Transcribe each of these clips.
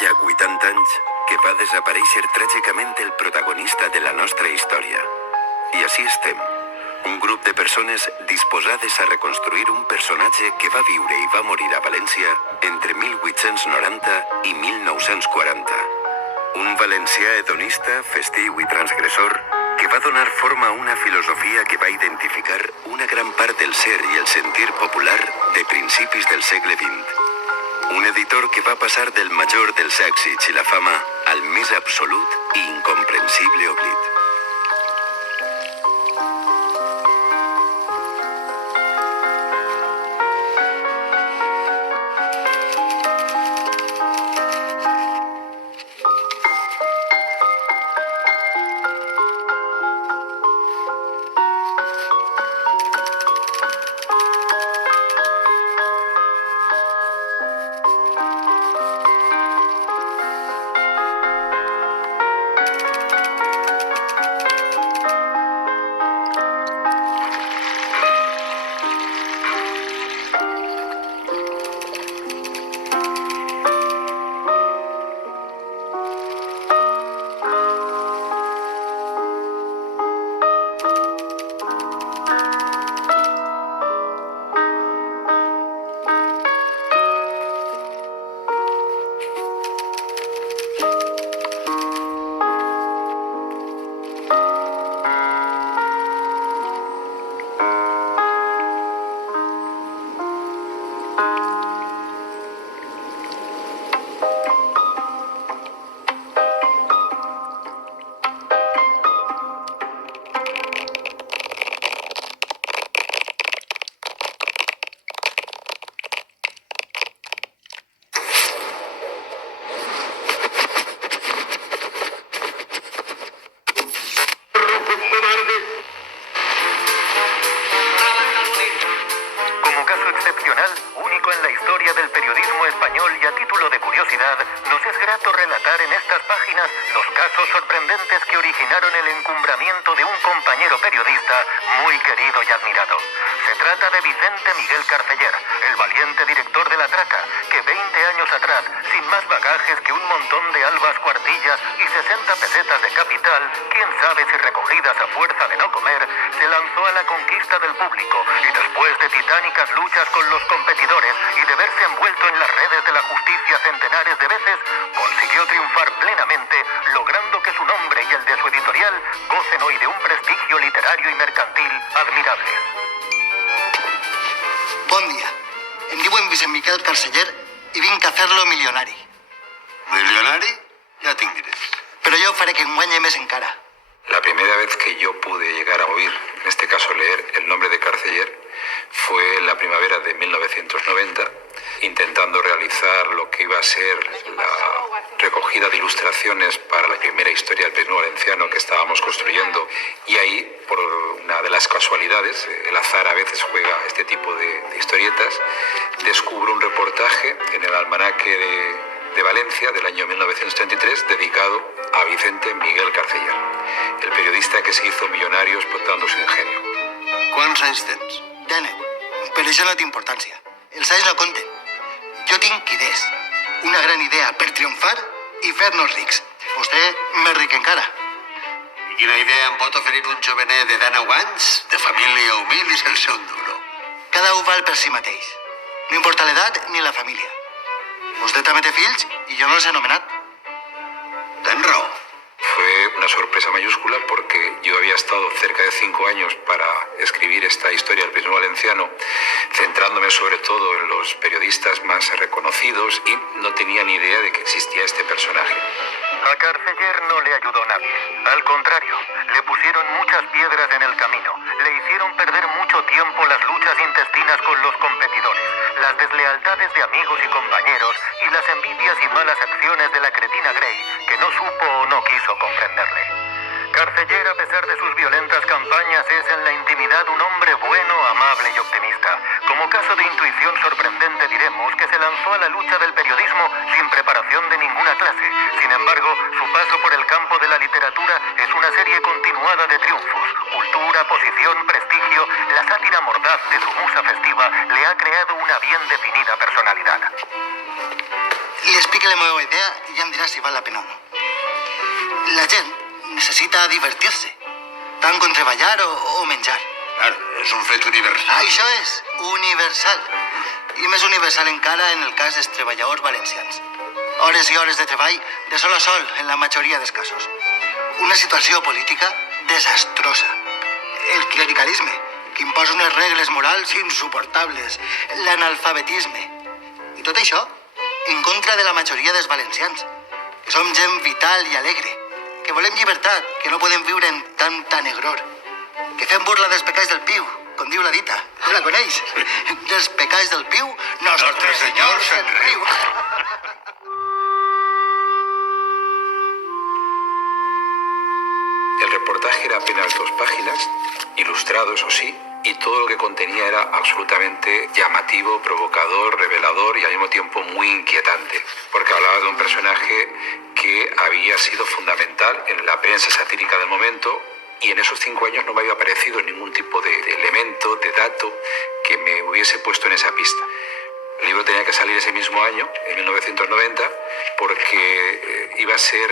ja 80 anys que va desaparèixer tràgicament el protagonista de la nostra història. I així estem, un grup de persones disposades a reconstruir un personatge que va viure i va morir a València entre 1890 i 1940. Un valencià hedonista, festiu i transgressor que va donar forma a una filosofia que va identificar una gran part del ser i el sentir popular de principis del segle XX. Un editor que va passar del major dels èxits i la fama al més absolut i incomprensible oblit. Único en la historia del periodismo español y a título de curiosidad, nos es grato relatar en estas páginas los casos sorprendentes que originaron el encumbramiento de un compañero periodista muy querido y admirado. Se trata de Vicente Miguel Carceller, el valiente director de La Traca, que 20 años atrás, sin más bagajes que un montón de albas cuartillas y 60 pesetas de capital, quién sabe si recogidas a fuerza de no comer, se lanzó a la conquista del público y después de titánicas luchas con los competidores y de verse envuelto en las redes de la justicia centenares de veces, consiguió triunfar plenamente, logrando que su nombre y el de su editorial gocen hoy de un prestigio literario y mercantil admirables. Bon dia. Em diuen Vicent Miquel Carceller i vinc a fer-lo milionari. ¿Milionari? Ya tinc diners. Però jo faré que em guanyi més encara. La primera vez que yo pude llegar a oír, en este caso leer el nombre de Carceller, fue en la primavera de 1990, intentando realizar lo que iba a ser la recogida de ilustraciones para la primera historia del periodismo valenciano que estábamos construyendo. Y ahí, por una de las casualidades, el azar a veces juega este tipo de historietas, descubro un reportaje en el almanaque de Valencia del año 1933 dedicado a Vicente Miguel Carceller, el periodista que se hizo millonario explotando su ingenio. Quants anys tens? 19. Però això no té importància. Els anys no compten. Jo tinc idees. Una gran idea per triomfar i fer-nos rics. Vostè més ric encara. I quina idea em pot oferir un jovenet de 19 anys, de família humil i sense un duro? Cada un val per si mateix. No importa l'edat ni la família. Vostè també té fills i jo no els he anomenat. Tens raó. Fue una sorpresa mayúscula porque yo había estado cerca de 5 años para escribir esta historia del periodismo valenciano, centrándome sobre todo en los periodistas más reconocidos y no tenía ni idea de que existía este personaje. A Carceller no le ayudó nadie. Al contrario, le pusieron muchas piedras en el camino. Le hicieron perder mucho tiempo las luchas intestinas con los competidores, las deslealtades de amigos y compañeros y las envidias y malas acciones de la cretina Grey, que no supo o no quiso comprenderle. Carceller, a pesar de sus violentas campañas, es en la intimidad un hombre bueno, amable y optimista. Como caso de intuición sorprendente diremos que se lanzó a la lucha del periodismo sin preparación de ninguna clase. Sin embargo, su paso por el campo de la literatura es una serie continuada de triunfos. Cultura, posición, prestigio, la sátira mordaz de su musa festiva le ha creado una bien definida personalidad. Les expliqui la meva idea i ja em dirà si val la pena o no. La gent necessita divertir-se, tant com treballar o menjar. Claro, és un fet universal. Això és universal. I més universal encara en el cas dels treballadors valencians. Hores i hores de treball de sol a sol en la majoria dels casos. Una situació política desastrosa. El clericalisme, que imposa unes regles morals insuportables. L'analfabetisme. I tot això en contra de la majoria dels valencians, que som gent vital i alegre, que volem llibertat, que no podem viure en tanta negror, que fem burla dels pecats del piu, com diu la dita. La coneix? Dels pecats del piu, Nostre Senyor se'n riu. El reportaje era apenas 2 páginas, ilustrado, eso sí, y todo lo que contenía era absolutamente llamativo, provocador, revelador y al mismo tiempo muy inquietante, porque hablaba de un personaje que había sido fundamental en la prensa satírica del momento y en esos 5 años no me había aparecido ningún tipo de elemento, de dato que me hubiese puesto en esa pista. El libro tenía que salir ese mismo año, en 1990, porque iba a ser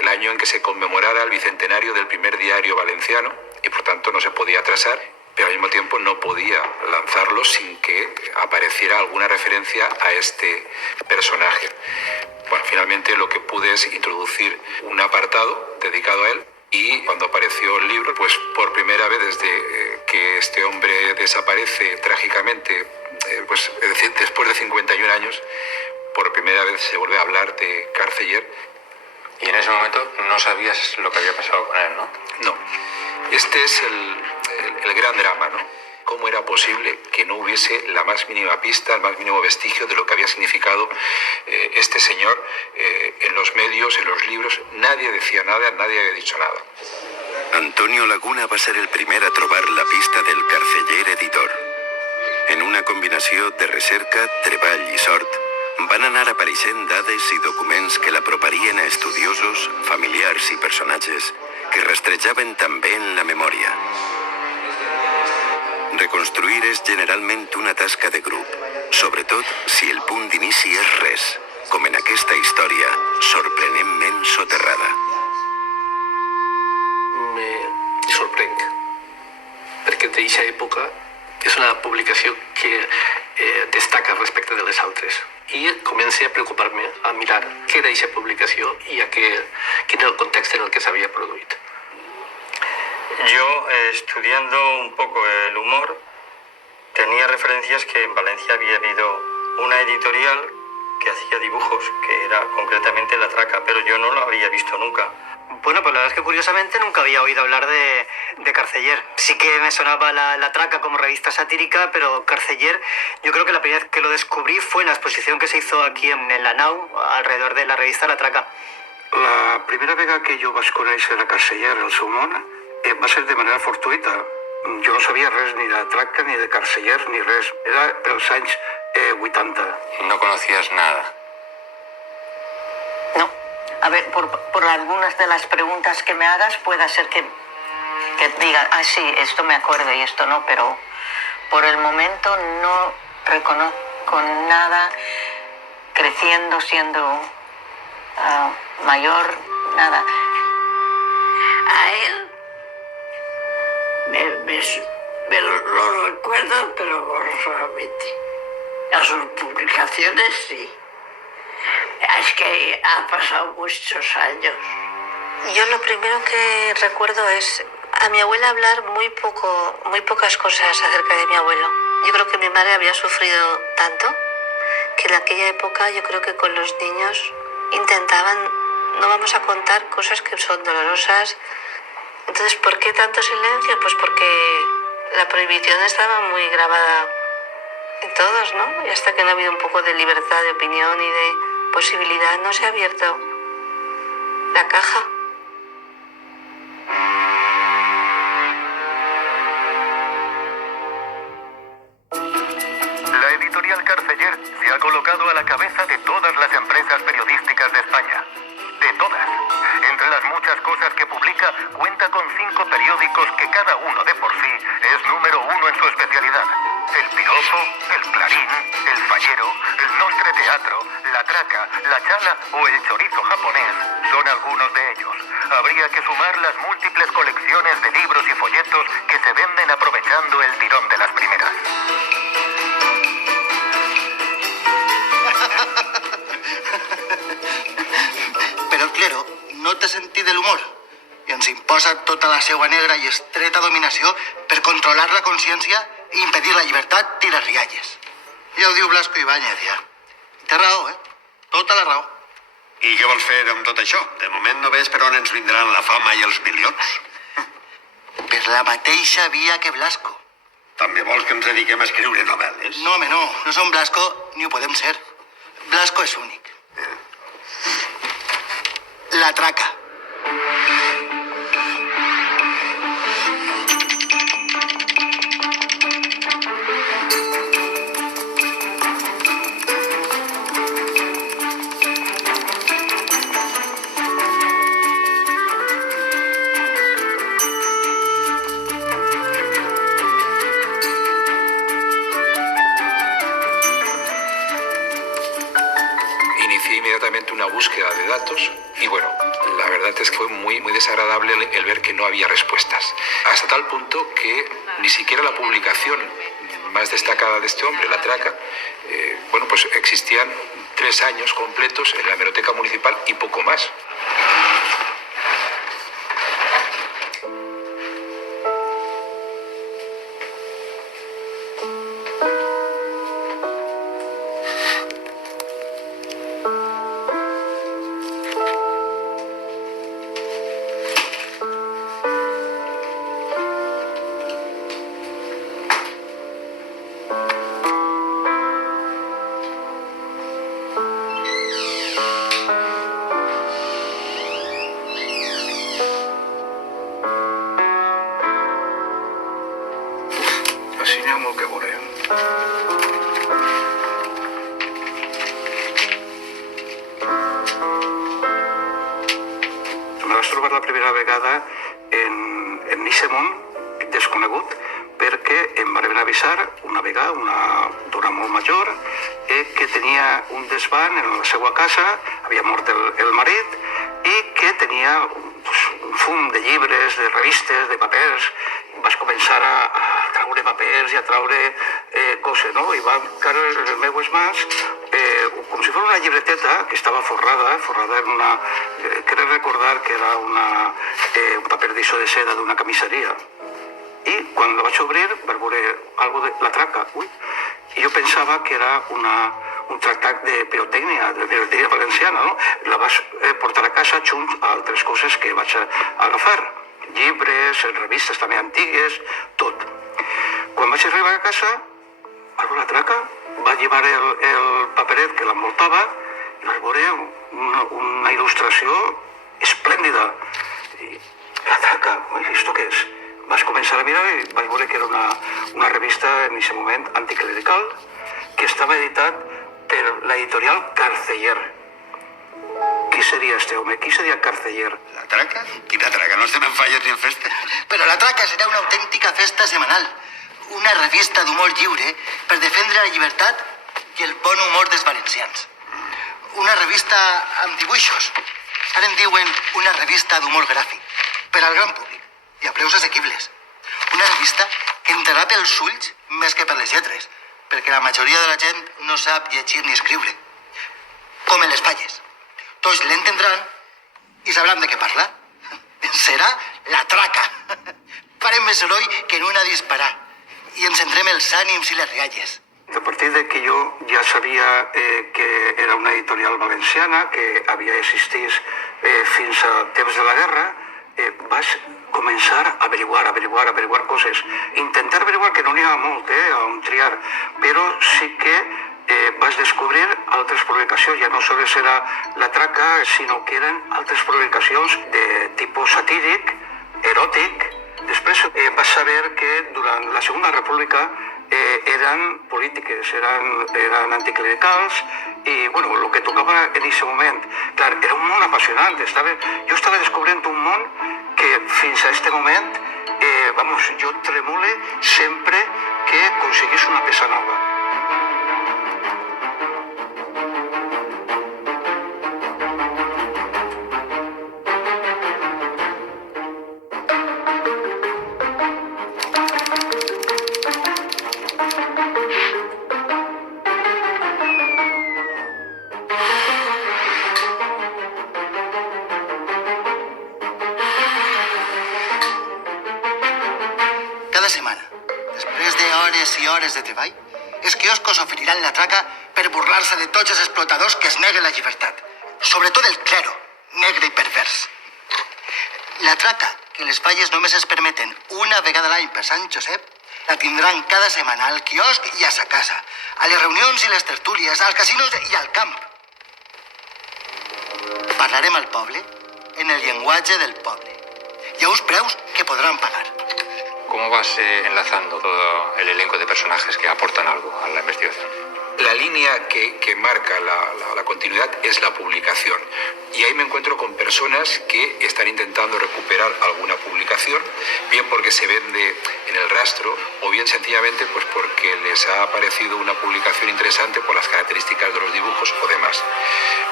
el año en que se conmemorara el bicentenario del primer diario valenciano y por tanto no se podía atrasar, pero al mismo tiempo no podía lanzarlo sin que apareciera alguna referencia a este personaje. Bueno, finalmente lo que pude es introducir un apartado dedicado a él y cuando apareció el libro, pues por primera vez desde que este hombre desaparece trágicamente, pues es decir, después de 51 años, por primera vez se vuelve a hablar de Carceller. Y en ese momento no sabías lo que había pasado con él, ¿no? No. Este es el gran drama, ¿no? ¿Cómo era posible que no hubiese la más mínima pista, el más mínimo vestigio de lo que había significado este señor en los medios, en los libros? Nadie decía nada, nadie había dicho nada. Antonio Laguna va ser el primer a trobar la pista del Carceller editor. En una combinació de recerca, treball i sort, van anar apareixent dades i documents que l'aproparien a estudiosos, familiars i personatges que rastrejaven també en la memòria. Reconstruir és generalment una tasca de grup, sobretot si el punt d'inici és res, com en aquesta història sorprenentment soterrada. Me sorprenc, perquè d'aquesta època és una publicació que destaca respecte de les altres. I comencé a preocupar-me, a mirar què era aquesta publicació i quin era el context en el que s'havia produït. Yo, estudiando un poco el humor, tenía referencias que en Valencia había habido una editorial que hacía dibujos, que era concretamente La Traca, pero yo no lo había visto nunca. Bueno, pues la verdad es que curiosamente nunca había oído hablar de Carceller. Sí que me sonaba la Traca como revista satírica, pero Carceller, yo creo que la primera vez que lo descubrí fue en la exposición que se hizo aquí en la Nau, alrededor de la revista La Traca. La primera vegada que jo vaig conèixer a Carceller, el seu món, va ser de manera fortuita. Jo no sabia res ni de Traca, ni de Carceller, ni res. Era els anys 80. No conocías nada. No. A ver, por algunas de las preguntas que me hagas, pueda ser que diga, sí, esto me acuerdo y esto no, pero por el momento no reconozco nada, creciendo, siendo mayor, nada. A él me lo recuerdo, pero borrosamente. A sus publicaciones sí. Es que han pasado muchos años. Yo lo primero que recuerdo es a mi abuela hablar muy pocas cosas acerca de mi abuelo. Yo creo que mi madre había sufrido tanto que en aquella época yo creo que con los niños intentaban, no vamos a contar cosas que son dolorosas. Entonces, ¿por qué tanto silencio? Pues porque la prohibición estaba muy grabada en todos, ¿no? Y hasta que no ha habido un poco de libertad de opinión y de posibilidad, no se ha abierto la caja. La editorial Carceller se ha colocado a la cabeza de todas las empresas periodísticas de España. De todas. Entre las muchas cosas que publica, cuenta con 5 periódicos que cada uno de por sí es número 1 en su especialidad. El Piropo, el Clarín, el Fallero, el Nostre Teatre teatro, la traca, la chala o el chorizo japonés son algunos de ellos. Habría que sumar las múltiples colecciones de libros y folletos que se venden aprovechando el tirón de las primeras. Però el clero no té sentit de l'humor i ens imposa tota la seua negra i estreta dominació per controlar la consciència i impedir la llibertat i les rialles. Ja ho diu Blasco Ibáñez, ja. Té raó, Tota la raó. I què vols fer amb tot això? De moment no ves per on ens vindran la fama i els milions. Per la mateixa via que Blasco. També vols que ens dediquem a escriure novel·les? No, home, no. No som Blasco ni ho podem ser. Blasco és únic. La traca. Inicié inmediatamente una búsqueda de datos y bueno, la verdad es que fue muy desagradable el ver que no había respuestas. Hasta tal punto que ni siquiera la publicación más destacada de este hombre, La Traca, pues existían 3 años completos en la hemeroteca municipal y poco más. Així n'hi ha molt que veurem. Me vaig trobar la primera vegada en eixe món desconegut perquè em van avisar una vegada una dona molt major que tenia un desván en la seva casa, havia mort el marit i que tenia un fum de llibres, de revistes, de papers. Vaig començar a traure papers i a traure coses, no? I va caure les meues mans com si fos una llibreteta que estava forrada en una... Crec recordar que era un paper d'això de seda d'una camisseria. I quan la vaig obrir vaig veure algo de La Traca. Ui, i jo pensava que era un tractat de pirotècnia, de pirotècnia valenciana, no? La vaig portar a casa junt a altres coses que vaig agafar. Llibres, revistes també antigues, tot. Quan vaig arribar a casa, vaig La Traca, va llevar el paperet que l'envoltava i vaig veure una il·lustració esplèndida. I La Traca, ¿esto què és? Vaig començar a mirar i vaig veure que era una revista en aquest moment anticlerical que estava editat per l'editorial Carceller. Qui seria este home? Qui seria Carceller? La Traca? Quina traca? No estem en falles ni en festa. Però La Traca serà una autèntica festa setmanal. Una revista d'humor lliure per defendre la llibertat i el bon humor dels valencians. Una revista amb dibuixos. Ara en diuen una revista d'humor gràfic. Per al gran públic i a preus assequibles. Una revista que entrarà pels ulls més que per les lletres, perquè la majoria de la gent no sap llegir ni escriure. Com en les falles. Tots l'entendran i sabran de què parla. Serà La Traca. Farem més soroll que en una disparar i ens centrem els ànims i les rialles. A partir de que jo ja sabia que era una editorial valenciana, que havia existit fins a temps de la guerra, vaig començar a averiguar coses. Intentar averiguar, que no n'hi ha molt on triar, però sí que vaig descobrir altres publicacions, ja no sols era La Traca, sinó que eren altres publicacions de tipus satíric, eròtic. Després vaig saber que durant la Segona República eren polítiques, eren anticlericals i, bueno, el que tocava en aquest moment, clar, era un món apassionant. Jo estava descobrint un món que fins a este moment, jo tremole sempre que aconseguís una peça nova. hores de treball, els quioscos oferiran la traca per burlar-se de tots els explotadors que es neguen la llibertat. Sobretot el clero, negre i pervers. La traca, que les falles només es permeten una vegada a l'any per Sant Josep, la tindran cada setmana al quiosc i a sa casa, a les reunions i les tertúlies, als casinos i al camp. Parlarem al poble en el llenguatge del poble. Hi ha uns preus que podran pagar. ¿Cómo vas enlazando todo el elenco de personajes que aportan algo a la investigación? La línea que marca la continuidad es la publicación. Y ahí me encuentro con personas que están intentando recuperar alguna publicación, bien porque se vende en el rastro, o bien sencillamente pues porque les ha parecido una publicación interesante por las características de los dibujos o demás.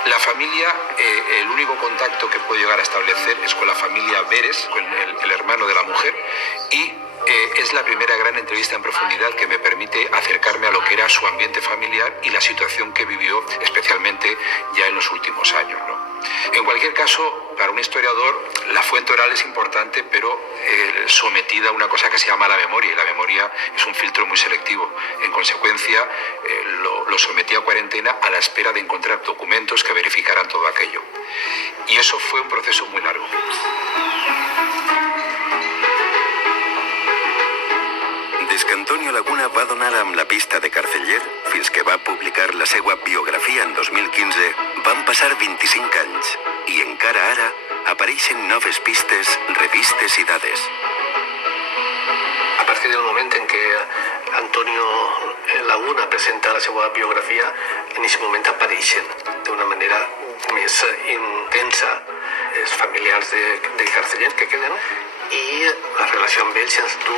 La familia, el único contacto que puedo llegar a establecer es con la familia Beres, con el hermano de la mujer, y es la primera gran entrevista en profundidad que me permite acercarme a lo que era su ambiente familiar y la situación que vivió, especialmente ya en los últimos años, ¿no? En cualquier caso, para un historiador, la fuente oral es importante, pero sometida a una cosa que se llama la memoria, y la memoria es un filtro muy selectivo. En consecuencia, lo sometí a cuarentena a la espera de encontrar documentos que verificaran todo aquello. Y eso fue un proceso muy largo. Des que Antonio Laguna va donar amb la pista de Carceller fins que va publicar la seva biografia en 2015, van passar 25 anys i encara ara apareixen noves pistes, revistes i dades. A partir del moment en què Antonio Laguna presenta la seva biografia, en aquest moment apareixen d'una manera més intensa els familiars de Carceller que queden i la relació amb ells ens du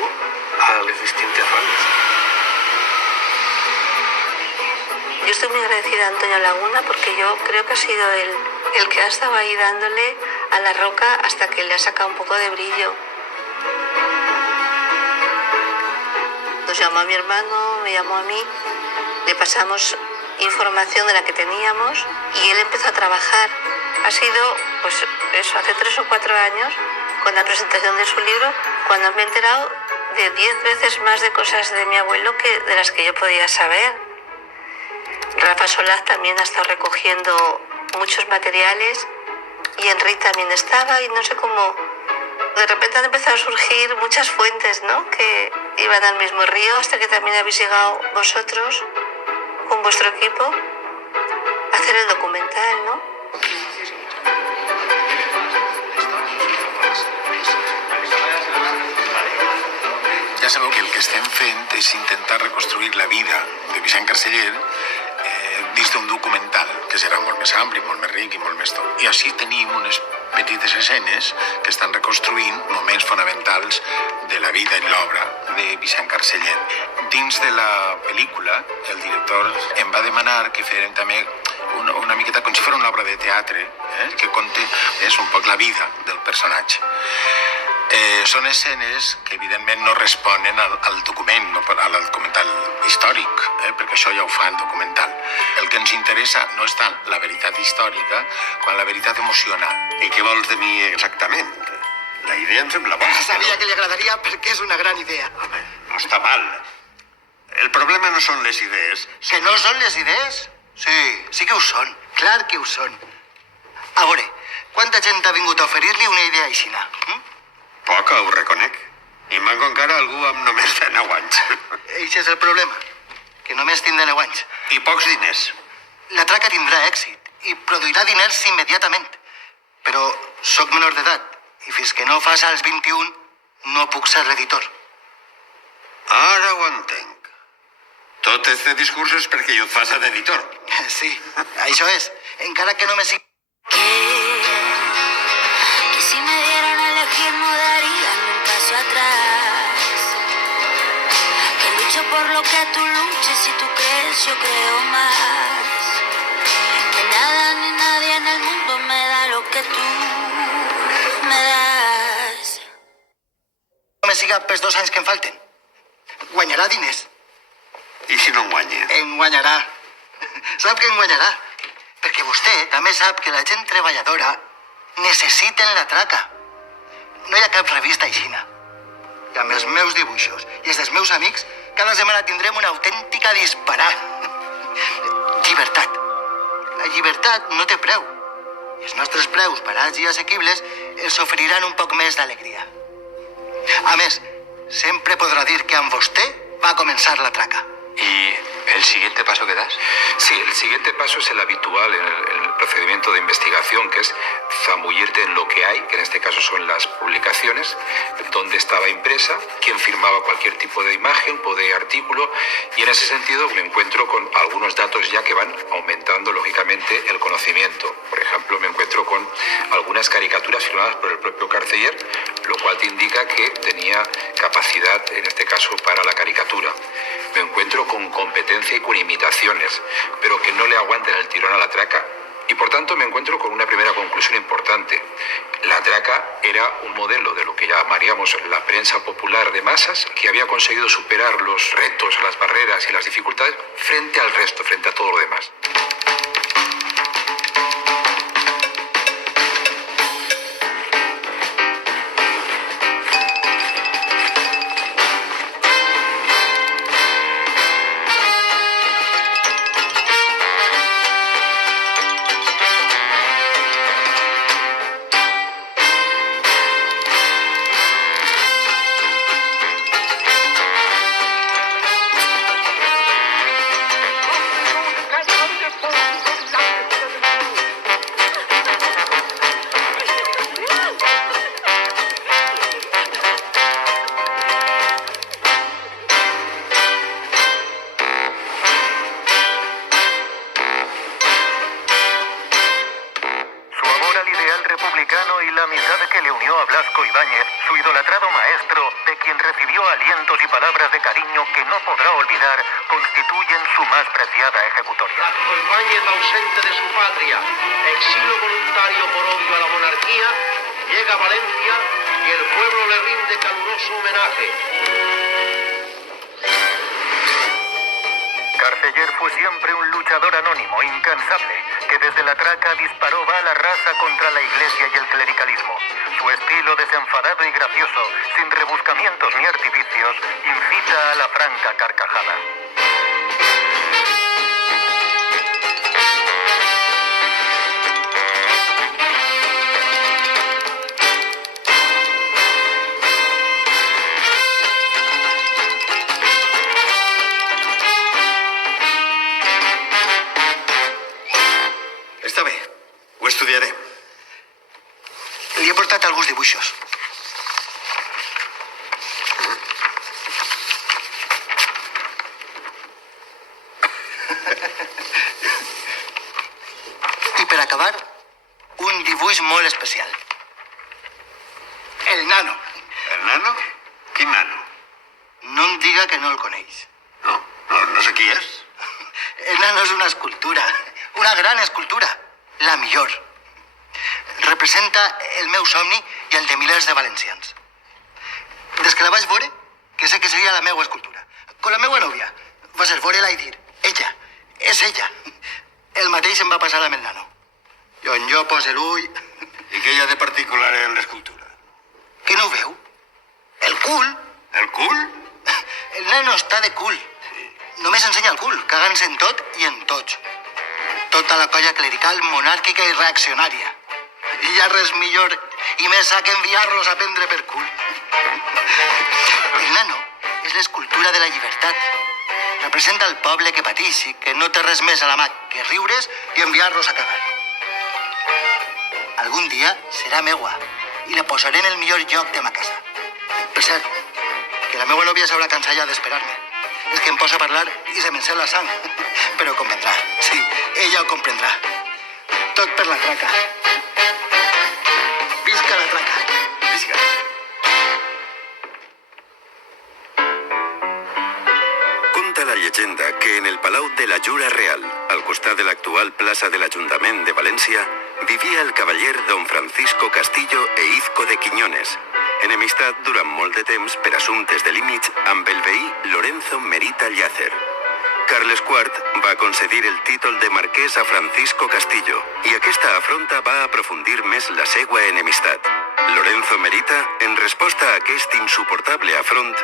a las distintas ramas. Yo estoy muy agradecida a Antonio Laguna porque yo creo que ha sido el que ha estado ahí dándole a la roca hasta que le ha sacado un poco de brillo. Nos llamó a mi hermano, me llamó a mí, le pasamos información de la que teníamos y él empezó a trabajar. Ha sido, pues eso, hace 3 o 4 años, con la presentación de su libro, cuando me he enterado de 10 veces más de cosas de mi abuelo que de las que yo podía saber. Rafa Solaz también ha estado recogiendo muchos materiales y Enrique también estaba y no sé cómo de repente han empezado a surgir muchas fuentes, ¿no? Que iban al mismo río hasta que también habéis llegado vosotros con vuestro equipo a hacer el documental, ¿no? Ja sabeu que el que estem fent és intentar reconstruir la vida de Vicent Carceller dins d'un documental que serà molt més ampli, molt més ric i molt més tot. I així tenim unes petites escenes que estan reconstruint moments fonamentals de la vida i l'obra de Vicent Carceller. Dins de la pel·lícula, el director em va demanar que fèrem també una miqueta com si fos una obra de teatre, que conté un poc la vida del personatge. Són escenes que evidentment no responen al document, no al documental històric, perquè això ja ho fa el documental. El que ens interessa no és tant la veritat històrica quan la veritat emocional. I què vols de mi exactament? La idea em sembla bona. Sabia que li agradaria perquè és una gran idea. Home, no està mal. El problema no són les idees. Que no són les idees? Sí que ho són. Clar que ho són. A veure, quanta gent ha vingut a oferir-li una idea aixina? Poca, ho reconec. I manco encara algú amb només 9 anys. Eixe és el problema, que només tindrà 9 anys. I pocs diners. La traca tindrà èxit i produirà diners immediatament. Però sóc menor d'edat i fins que no fas als 21 no puc ser l'editor. Ara ho entenc. Tot este discurs és perquè jo et faça d'editor. Sí, això és. Encara que no me sigui... Que si me dieran a elegir no daría ni un paso atrás. Que lucho por lo que tú luches y tú crees, yo creo más. Que nada ni nadie en el mundo me da lo que tú me das. No me siga pels 2 anys que em falten. Guanyarà diners. I si no en guanya? En guanyarà. Sap que en guanyarà? Perquè vostè també sap que la gent treballadora necessiten la traca. No hi ha cap revista aixina. i amb els meus dibuixos i els dels meus amics, cada setmana tindrem una autèntica disparada. Llibertat. La llibertat no té preu. I els nostres preus barats i assequibles els oferiran un poc més d'alegria. A més, sempre podrà dir que amb vostè va començar la traca. ¿Y el siguiente paso que das? Sí, el siguiente paso es el habitual en el procedimiento de investigación, que es zambullirte en lo que hay, que en este caso son las publicaciones, dónde estaba impresa, quién firmaba cualquier tipo de imagen o de artículo, y en ese sentido me encuentro con algunos datos ya que van aumentando lógicamente el conocimiento. Por ejemplo, me encuentro con algunas caricaturas firmadas por el propio Carceller, lo cual te indica que tenía capacidad, en este caso, para la caricatura. Me encuentro con competencia y con imitaciones, pero que no le aguanten el tirón a la traca. Y por tanto me encuentro con una primera conclusión importante. La traca era un modelo de lo que llamaríamos la prensa popular de masas, que había conseguido superar los retos, las barreras y las dificultades frente al resto, frente a todo lo demás. Y la amistad que le unió a Blasco Ibáñez, su idolatrado maestro, de quien recibió alientos y palabras de cariño que no podrá olvidar, constituyen su más preciada ejecutoria. Blasco Ibáñez, ausente de su patria, exilio voluntario por odio a la monarquía, llega a Valencia y el pueblo le rinde caluroso homenaje. Carceller fue siempre un luchador anónimo, incansable, que desde la traca disparó bala rasa contra la iglesia y el clericalismo. Su estilo desenfadado y gracioso, sin rebuscamientos ni artificios, incita a la franca carcajada. Està bé, ho estudiaré. Li he portat alguns dibuixos. I per acabar, un dibuix molt especial. El nano. El nano? Quin nano? No em diga que no el coneix. No sé qui és. El nano és una escultura, una gran escultura, la millor. Representa el meu somni i el de milers de valencians. Des que la vaig veure, que sé que seria la meva escultura. Con la meva nòvia, va ser veure-la i dir, ella, és ella. El mateix em va passar amb el nano. I on jo poso l'ull... I què hi ha de particular en l'escultura? Que no ho veu? El cul. El cul? El nano està de cul. Només ensenya el cul, cagant-se en tot i en tots. Tota la colla clerical, monàrquica i reaccionària. I hi ha res millor i més sa que enviar-los a prendre per cul. El nano és l'escultura de la llibertat. Representa el poble que pateix i que no té res més a la mà que riure's i enviar-los a cagar. Algun dia serà meua i la posaré en el millor lloc de ma casa. Per cert, que la meva nòvia s'haurà cansat ja d'esperar-me. És que em posa a parlar i se m'encén la sang. Però comprendrà, sí, ella ho comprendrà. Tot per la traca. Visca la traca. Visca. Conta la llegenda que en el Palau de la Jura Real, al costat de l'actual plaça de l'Ajuntament de València, vivia el cavaller don Francisco Castillo e Izco de Quiñones, enemistat durant molt de temps per assumptes de límits amb el veí Lorenzo Merita Llàcer. Carles IV va concedir el títol de marquès a Francisco Castillo i aquesta afronta va aprofundir més la seua enemistat. Lorenzo Merita, en resposta a aquest insuportable afront,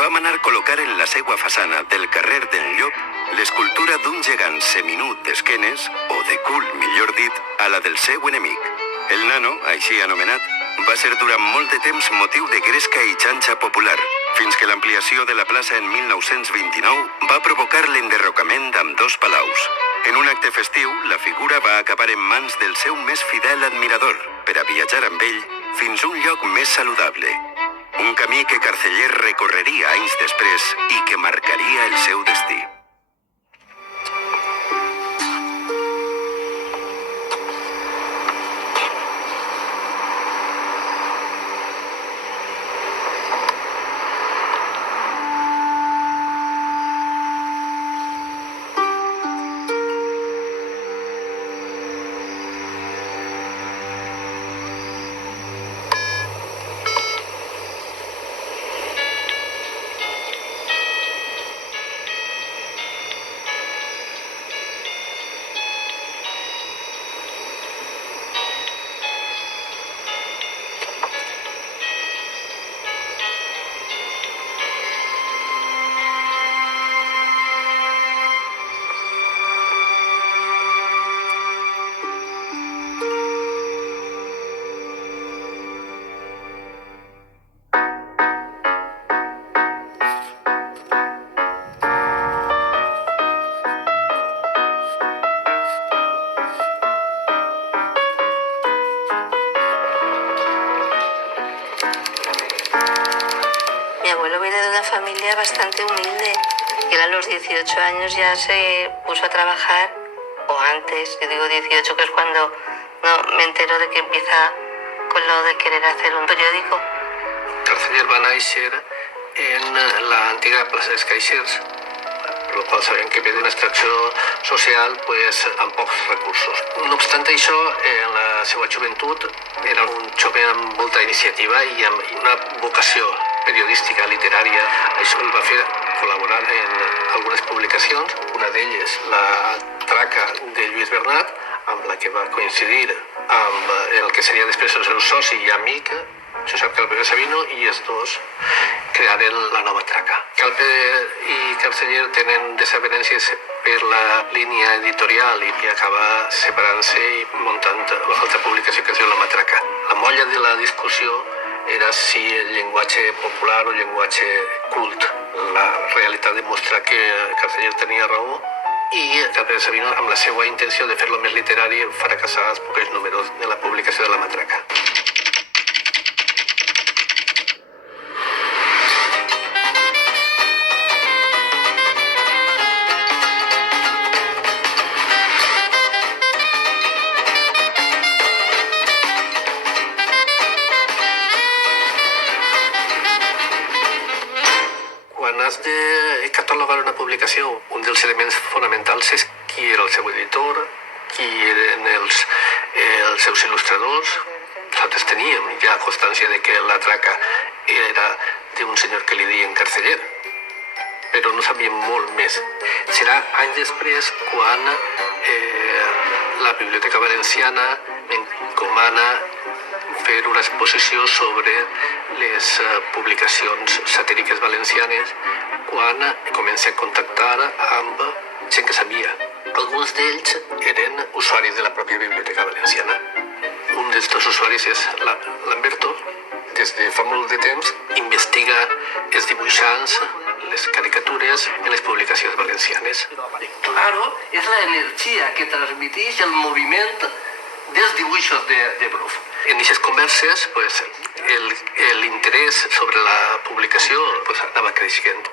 va manar col·locar en la seua façana del carrer d'en Llop l'escultura d'un gegant seminut d'esquenes, o de cul, millor dit, a la del seu enemic. El nano, així anomenat, va ser durant molt de temps motiu de gresca i xanxa popular, fins que l'ampliació de la plaça en 1929 va provocar l'enderrocament d'ambdós palaus. En un acte festiu, la figura va acabar en mans del seu més fidel admirador, per a viatjar amb ell fins a un lloc més saludable. Un camí que Carceller recorreria anys després i que marcaria el seu destí. Familia bastante humilde. Él a los 18 años ya se puso a trabajar, o antes, yo digo 18, que es cuando me entero de que empieza con lo de querer hacer un periódico. Carceller va néixer en la antiga plaça dels Caixers, per la qual sabem que ve d'una extracció social amb pocs recursos. No obstant això, en la seva joventut era un jove amb molta iniciativa i amb una vocació periodística, literària. Això el va fer col·laborar en algunes publicacions, una d'elles la Traca de Lluís Bernat, amb la que va coincidir amb el que seria després el seu soci i amic, Josep Calpe Sabino, i els dos crearen la nova Traca. Calpe i Carceller tenen desavenències per la línia editorial i acaba separant-se i muntant l'altra publicació que es diu La Matraca. La molla de la discussió era si el llenguatge popular o el llenguatge cult. La realitat demostra que Carceller tenia raó i Calpe Sabino, amb la seva intenció de fer-lo més literari, fracassar els pocs números de la publicació de La Matraca. Has de catalogar una publicació, un dels elements fonamentals és qui era el seu editor, qui eren els seus il·lustradors. Nosaltres teníem ja constància de que la Traca era d'un senyor que li deien Carceller, però no sabíem molt més. Serà anys després quan la Biblioteca Valenciana m'encomana fer una exposició sobre les publicacions satíriques valencianes quan comencé a contactar amb gent que sabia. Alguns d'ells eren usuaris de la pròpia Biblioteca Valenciana. Un d'aquests usuaris és Lamberto. Des de fa molt de temps investiga els dibuixants, les caricatures en les publicacions valencianes. Claro, és l'energia que transmeteix el moviment dels dibuixos de Bruff. En aquestes converses, l'interès sobre la publicació anava creixent.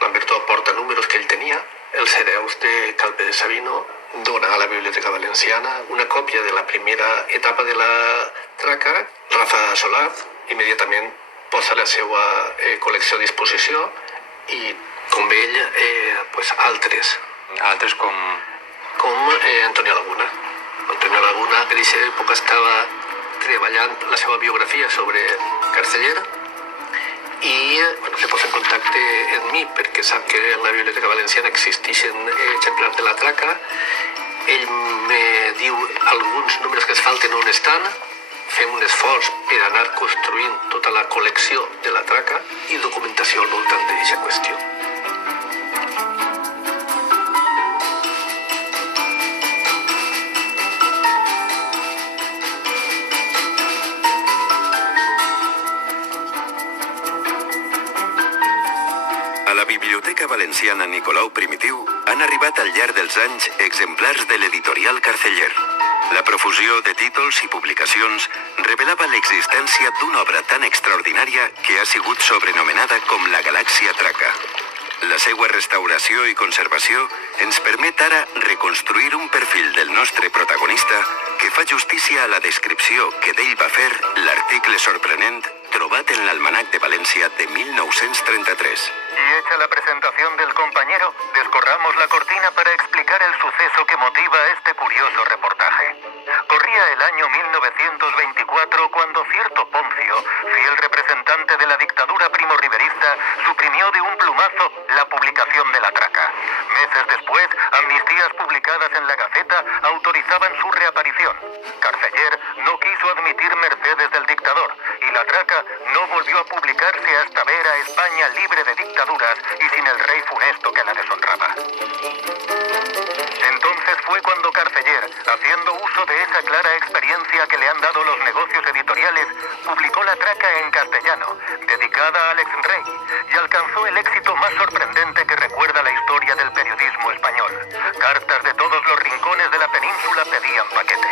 Lamberto aporta números que ell tenia. Els hereus de Calpe Sabino dona a la Biblioteca Valenciana una còpia de la primera etapa de la Traca. Rafa Solar immediatament posa la seva col·lecció a disposició i com ell, altres. Altres com Antonio Laguna. Antonio Laguna, per aquesta època, estava treballant la seva biografia sobre Carceller i se posa en contacte amb mi perquè sap que en la Biblioteca Valenciana existeixen exemplars de la Traca. Ell me diu alguns números que es falten on estan, fem un esforç per anar construint tota la col·lecció de la traca i documentació al voltant d'aquesta qüestió. A la Biblioteca Valenciana Nicolau Primitiu han arribat al llarg dels anys exemplars de l'editorial Carceller. La profusió de títols i publicacions revelava l'existència d'una obra tan extraordinària que ha sigut sobrenomenada com la Galàxia Traca. La seva restauració i conservació ens permet ara reconstruir un perfil del nostre protagonista que fa justícia a la descripció que d'ell va fer l'article sorprenent trobat en l'Almanac de València de 1933. Y hecha la presentación del compañero, descorramos la cortina para explicar el suceso que motiva este curioso reportaje. Corría el año 1924 cuando cierto Poncio, fiel representante de la dictadura primorriberista, suprimió de un plumazo la publicación de la traca. Meses después, amnistías publicadas en la Gaceta autorizaban su reaparición. Carceller no quiso admitir mercedes del dictador y la traca no volvió a publicarse hasta ver a España libre de dictaduras y sin el rey funesto que la deshonraba. Entonces fue cuando Carceller, haciendo uso de esa clara experiencia que le han dado los negocios editoriales, publicó La Traca en castellano, dedicada al ex-rey, y alcanzó el éxito más sorprendente que recuerda la historia del periodismo español. Cartas de todos los rincones de la península pedían paquete.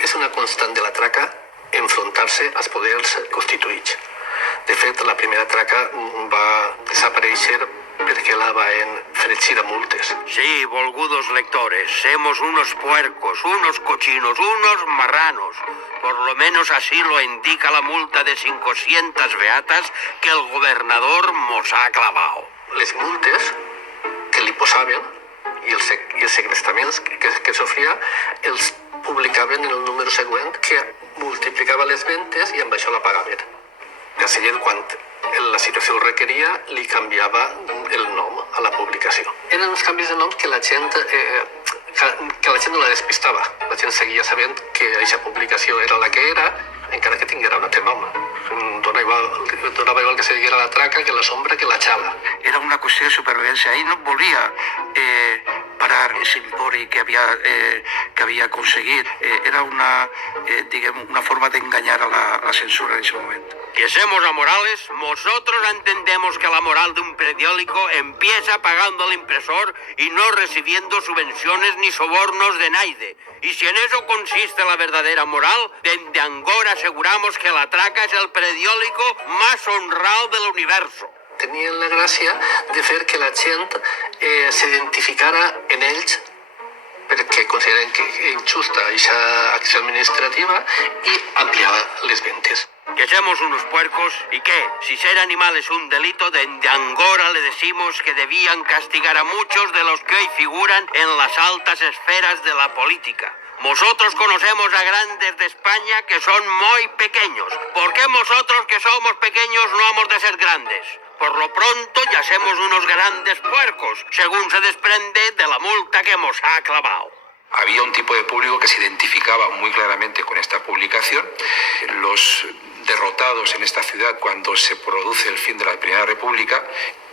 És una constant de la traca enfrontar-se als poders constituïts. De fet, la primera traca va desaparèixer perquè la van fregir a multes. Sí, volgudos lectores, somos unos puercos, unos cochinos, unos marranos. Por lo menos así lo indica la multa de 500 beatas que el gobernador mos ha clavado. Les multes que li posaven i els segrestaments que sofria els publicaven en el número següent que multiplicava les ventes i amb això la pagaven. Carceller, quan la situació ho requeria, li canviava el nom a la publicació. Eren uns canvis de nom que la gent no la despistava. La gent seguia sabent que aquesta publicació era la que era, encara que tinguera un altre nom. Donava igual que se diguera la traca que la sombra que la xala. Era una qüestió de supervivència. Ell no volia parar ese impori que havia aconseguit. Era una forma de engañar a la censura en ese momento. Que somos amorales, nosotros entendemos que la moral de un periódico empieza pagando al impresor y no recibiendo subvenciones ni sobornos de nadie. Y si en eso consiste la verdadera moral, desde ahora aseguramos que la traca es el periódico más honrado del universo. Tenien la gràcia de fer que la gent s'identificara en ells perquè consideren que és injusta aquesta acció administrativa i ampliava les ventes. Que somos unos puercos y que, si ser animal es un delito, desde ahora le decimos que debían castigar a muchos de los que hoy figuran en las altas esferas de la política. Nosotros conocemos a grandes de España que son muy pequeños. ¿Por qué nosotros que somos pequeños no hemos de ser grandes? Por lo pronto ya somos unos grandes puercos, según se desprende de la multa que nos ha clavado. Había un tipo de público que se identificaba muy claramente con esta publicación. Los derrotados en esta ciudad, cuando se produce el fin de la Primera República,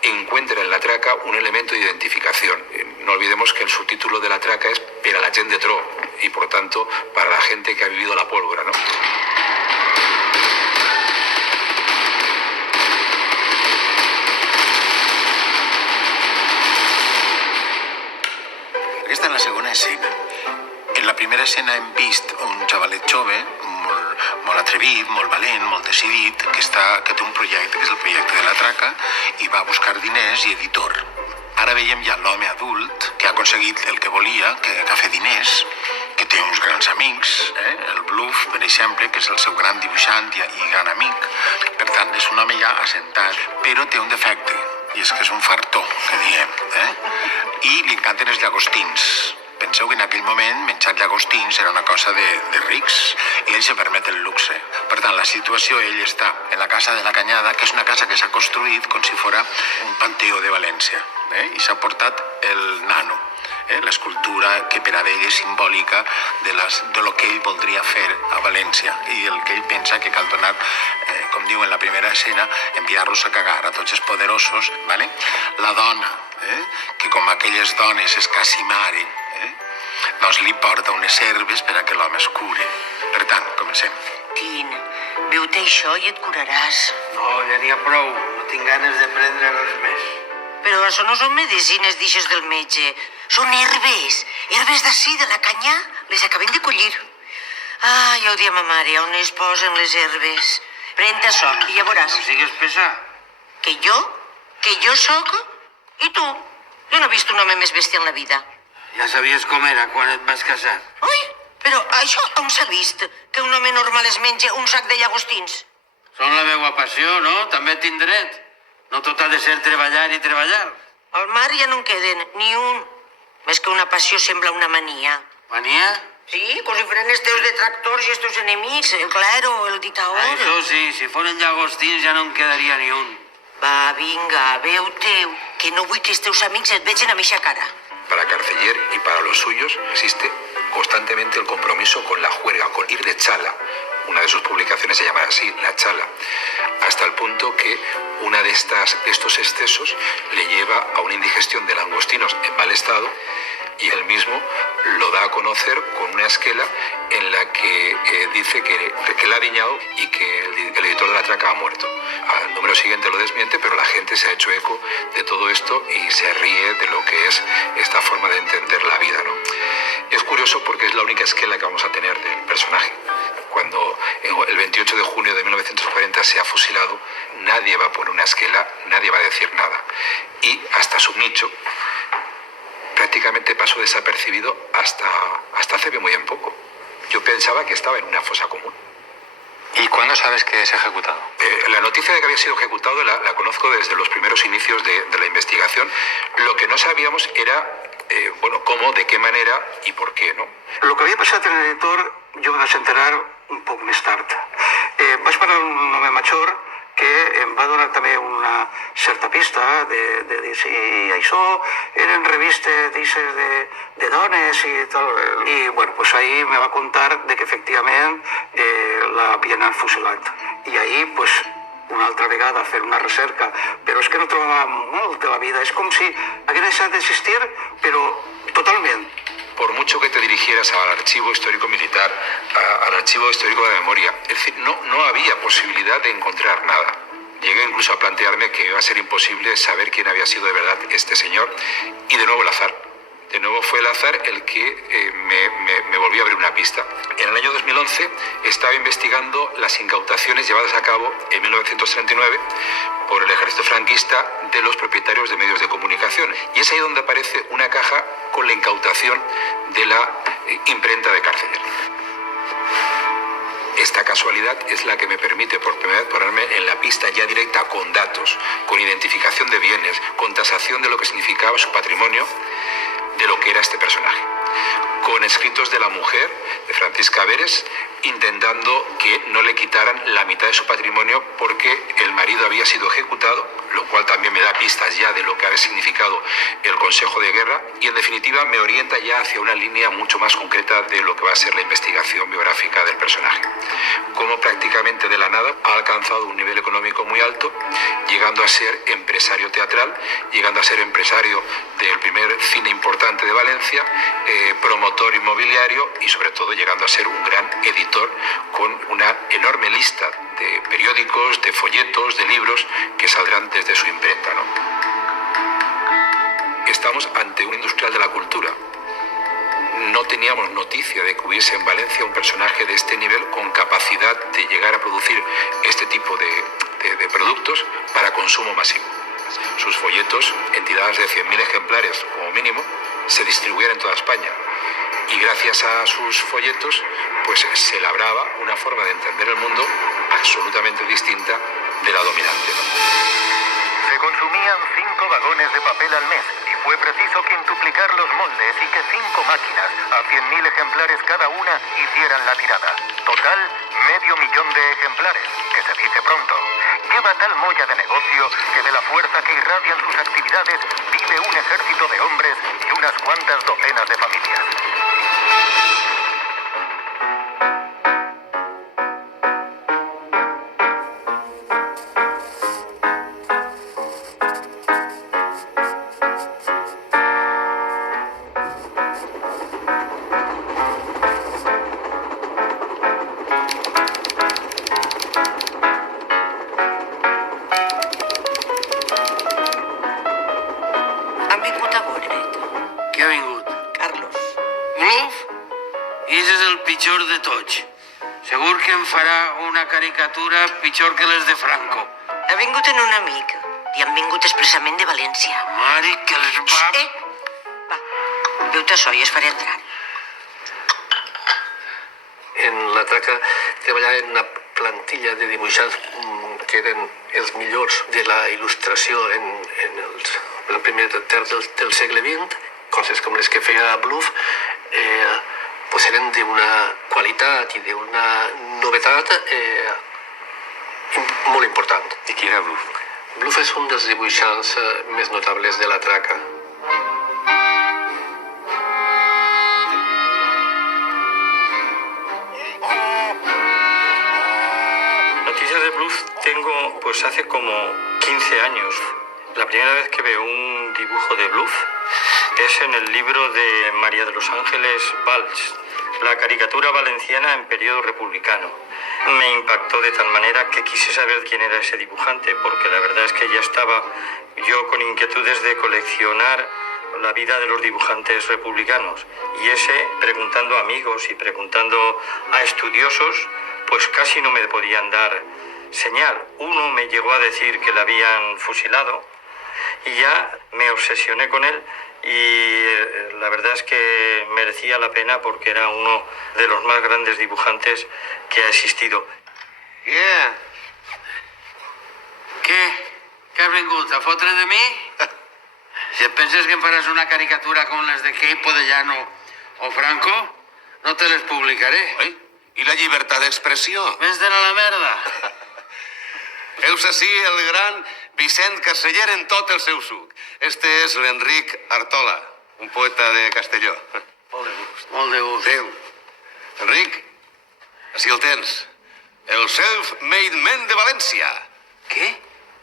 encuentran en la traca un elemento de identificación. No olvidemos que el subtítulo de la traca es "Per a la gent de tro", y por tanto para la gente que ha vivido la pólvora, ¿no? Aquesta és la segona escena. En la primera escena hem vist un xavalet jove, molt atrevit, molt valent, molt decidit, que té un projecte, que és el projecte de la traca, i va a buscar diners i editor. Ara veiem ja l'home adult, que ha aconseguit el que volia, que ha fet diners, que té uns grans amics, el Bluff, per exemple, que és el seu gran dibuixant i gran amic. Per tant, és un home ja assentat, però té un defecte, i és que és un fartó, que diem. I li encanten els llagostins. Penseu que en aquell moment menjar llagostins era una cosa de rics i ell se permet el luxe. Per tant, la situació, ell està en la Casa de la Canyada, que és una casa que s'ha construït com si fos un panteó de València, i s'ha portat el nano. l'escultura que per a ell és simbòlica de lo que ell voldria fer a València i el que ell pensa que cal donar, com diu en la primera escena, enviar-los a cagar a tots els poderosos, ¿vale? La dona, que com aquelles dones és quasi mare, doncs li porta unes herbes per a que l'home es cure. Per tant, comencem. Tin, beu-te això i et curaràs. No, ja n'hi ha prou. No tinc ganes de prendre res més. Però això no són medicines d'ixes del metge. Són herbes. Herbes d'ací, de la canya. Les acabem de collir. Ah, ja ho dia ma mare, on es posen les herbes. Pren això i ja veuràs. No sigues pesar. Que jo? Que jo sóc? I tu? Jo no he vist un home més bèstia en la vida. Ja sabies com era quan et vas casar. Ui, però això on s'ha vist? Que un home normal es menja un sac de llagostins? Són la meva passió, no? També tinc dret. No tot ha de ser treballar i treballar. Al mar ja no en queden ni un. Més que una passió sembla una mania. Mania? Sí, com si fueran els teus detractors i els teus enemics, el Claro, el Ditaor. Això sí, si foren llagostins ja no en quedaria ni un. Va, vinga, veu-teu, que no vull que els teus amics et vegin a mixa cara. Para Carceller y para los suyos existe constantemente el compromiso con la juerga, con ir de chala. Una de sus publicaciones se llama así, La Chala, hasta el punto que una de estos excesos le lleva a una indigestión de langostinos en mal estado y él mismo lo da a conocer con una esquela en la que dice que la ha diñado y que el editor de La Traca ha muerto. Al número siguiente lo desmiente, pero la gente se ha hecho eco de todo esto y se ríe de lo que es esta forma de entender la vida, ¿no? Es curioso porque es la única esquela que vamos a tener del personaje. Cuando el 28 de junio de 1940 se ha fusilado, nadie va a poner una esquela, nadie va a decir nada. Y hasta su nicho prácticamente pasó desapercibido hasta hace muy bien poco. Yo pensaba que estaba en una fosa común. ¿Y cuándo sabes que es ejecutado? La noticia de que había sido ejecutado la conozco desde los primeros inicios de la investigación. Lo que no sabíamos era, cómo, de qué manera y por qué, no? El que havia passat en l'editor jo me vaig enterar un poc més tard. Vaig parlar amb un home major que em va donar també una certa pista de dir si això eren revistes d'aixes de dones i tal. I bueno, pues ahí me va contar de que efectivament l'havien fusilat. I ahí pues una altra vegada fer una recerca, però és que no trobava molt de la vida. És com si hagués deixat d'existir, però totalment. Por mucho que te dirigieras al archivo histórico militar, al archivo histórico de la memoria, es decir, no había posibilidad de encontrar nada. Llegué incluso a plantearme que iba a ser imposible saber quién había sido de verdad este señor, y de nuevo el azar. De nuevo fue el azar el que me volvió a abrir una pista. En el año 2011 estaba investigando las incautaciones llevadas a cabo en 1939 por el ejército franquista de los propietarios de medios de comunicación. Y es ahí donde aparece una caja con la incautación de la imprenta de Carceller. Esta casualidad es la que me permite por primera vez ponerme en la pista ya directa con datos, con identificación de bienes, con tasación de lo que significaba su patrimonio, de lo que era este personaje. Con escritos de la mujer, de Francisca Veres, intentando que no le quitaran la mitad de su patrimonio porque el marido había sido ejecutado, lo cual también me da pistas ya de lo que había significado el Consejo de Guerra y en definitiva me orienta ya hacia una línea mucho más concreta de lo que va a ser la investigación biográfica del personaje. Como prácticamente de la nada ha alcanzado un nivel económico muy alto, llegando a ser empresario teatral, llegando a ser empresario del primer cine importante de Valencia, promotor inmobiliario y sobre todo llegando a ser un gran editor con una enorme lista de periódicos, de folletos, de libros que saldrán desde su imprenta, ¿no? Estamos ante un industrial de la cultura. No teníamos noticia de que hubiese en Valencia un personaje de este nivel con capacidad de llegar a producir este tipo de productos para consumo masivo. Sus folletos, en tiradas de 100.000 ejemplares como mínimo, se distribuían en toda España. Y gracias a sus folletos, pues se labraba una forma de entender el mundo absolutamente distinta de la dominante, ¿no? Se consumían 5 vagones de papel al mes y fue preciso quintuplicar los moldes y que 5 máquinas a 100.000 ejemplares cada una hicieran la tirada. Total, 500.000 de ejemplares, que se dice pronto. lleva tal molla de negocio que de la fuerza que irradian sus actividades vive un ejército de hombres y unas cuantas docenas de familias. Han vingut a veure. Qui ha vingut? Carlos. Bluff? I és el pitjor de tots. Segur que em farà una caricatura pitjor que les de Franco. Ha vingut en un amic i han vingut expressament de València. Mari, que els va... Veu-te això i es faré entrar. En la traca treballava en una plantilla de dibuixants que eren els millors de la il·lustració en el primer terç del segle XX, coses com les que feia Bluff, pues eren d'una qualitat i d'una novetat molt important. I qui era Bluff? Bluff és un dels dibuixants més notables de la traca. Noticias de Bluff tengo pues hace como 15 años. La primera vez que veo un dibujo de Bluff es en el libro de María de los Ángeles Valls, la caricatura valenciana en periodo republicano. Me impactó de tal manera que quise saber quién era ese dibujante, porque la verdad es que ya estaba yo con inquietudes de coleccionar la vida de los dibujantes republicanos. Y ese, preguntando a amigos y preguntando a estudiosos, pues casi no me podían dar señal. Uno me llegó a decir que le habían fusilado y ya me obsesioné con él y la verdad es que merecía la pena porque era uno de los más grandes dibujantes que ha existido. Què? Que has vingut a fotre de mi? Si et penses que em faràs una caricatura com les de Queipo de Llano o Franco, no te les publicaré. Oi? I la llibertat d'expressió? Vés-te'n a la merda. Heus ací el gran Vicent Carceller en tot el seu suc. Este és l'Enric Artola, un poeta de Castelló. Molt de gust. Molt de gust. Adéu. Enric, ací el tens. El self-made man de València. Què?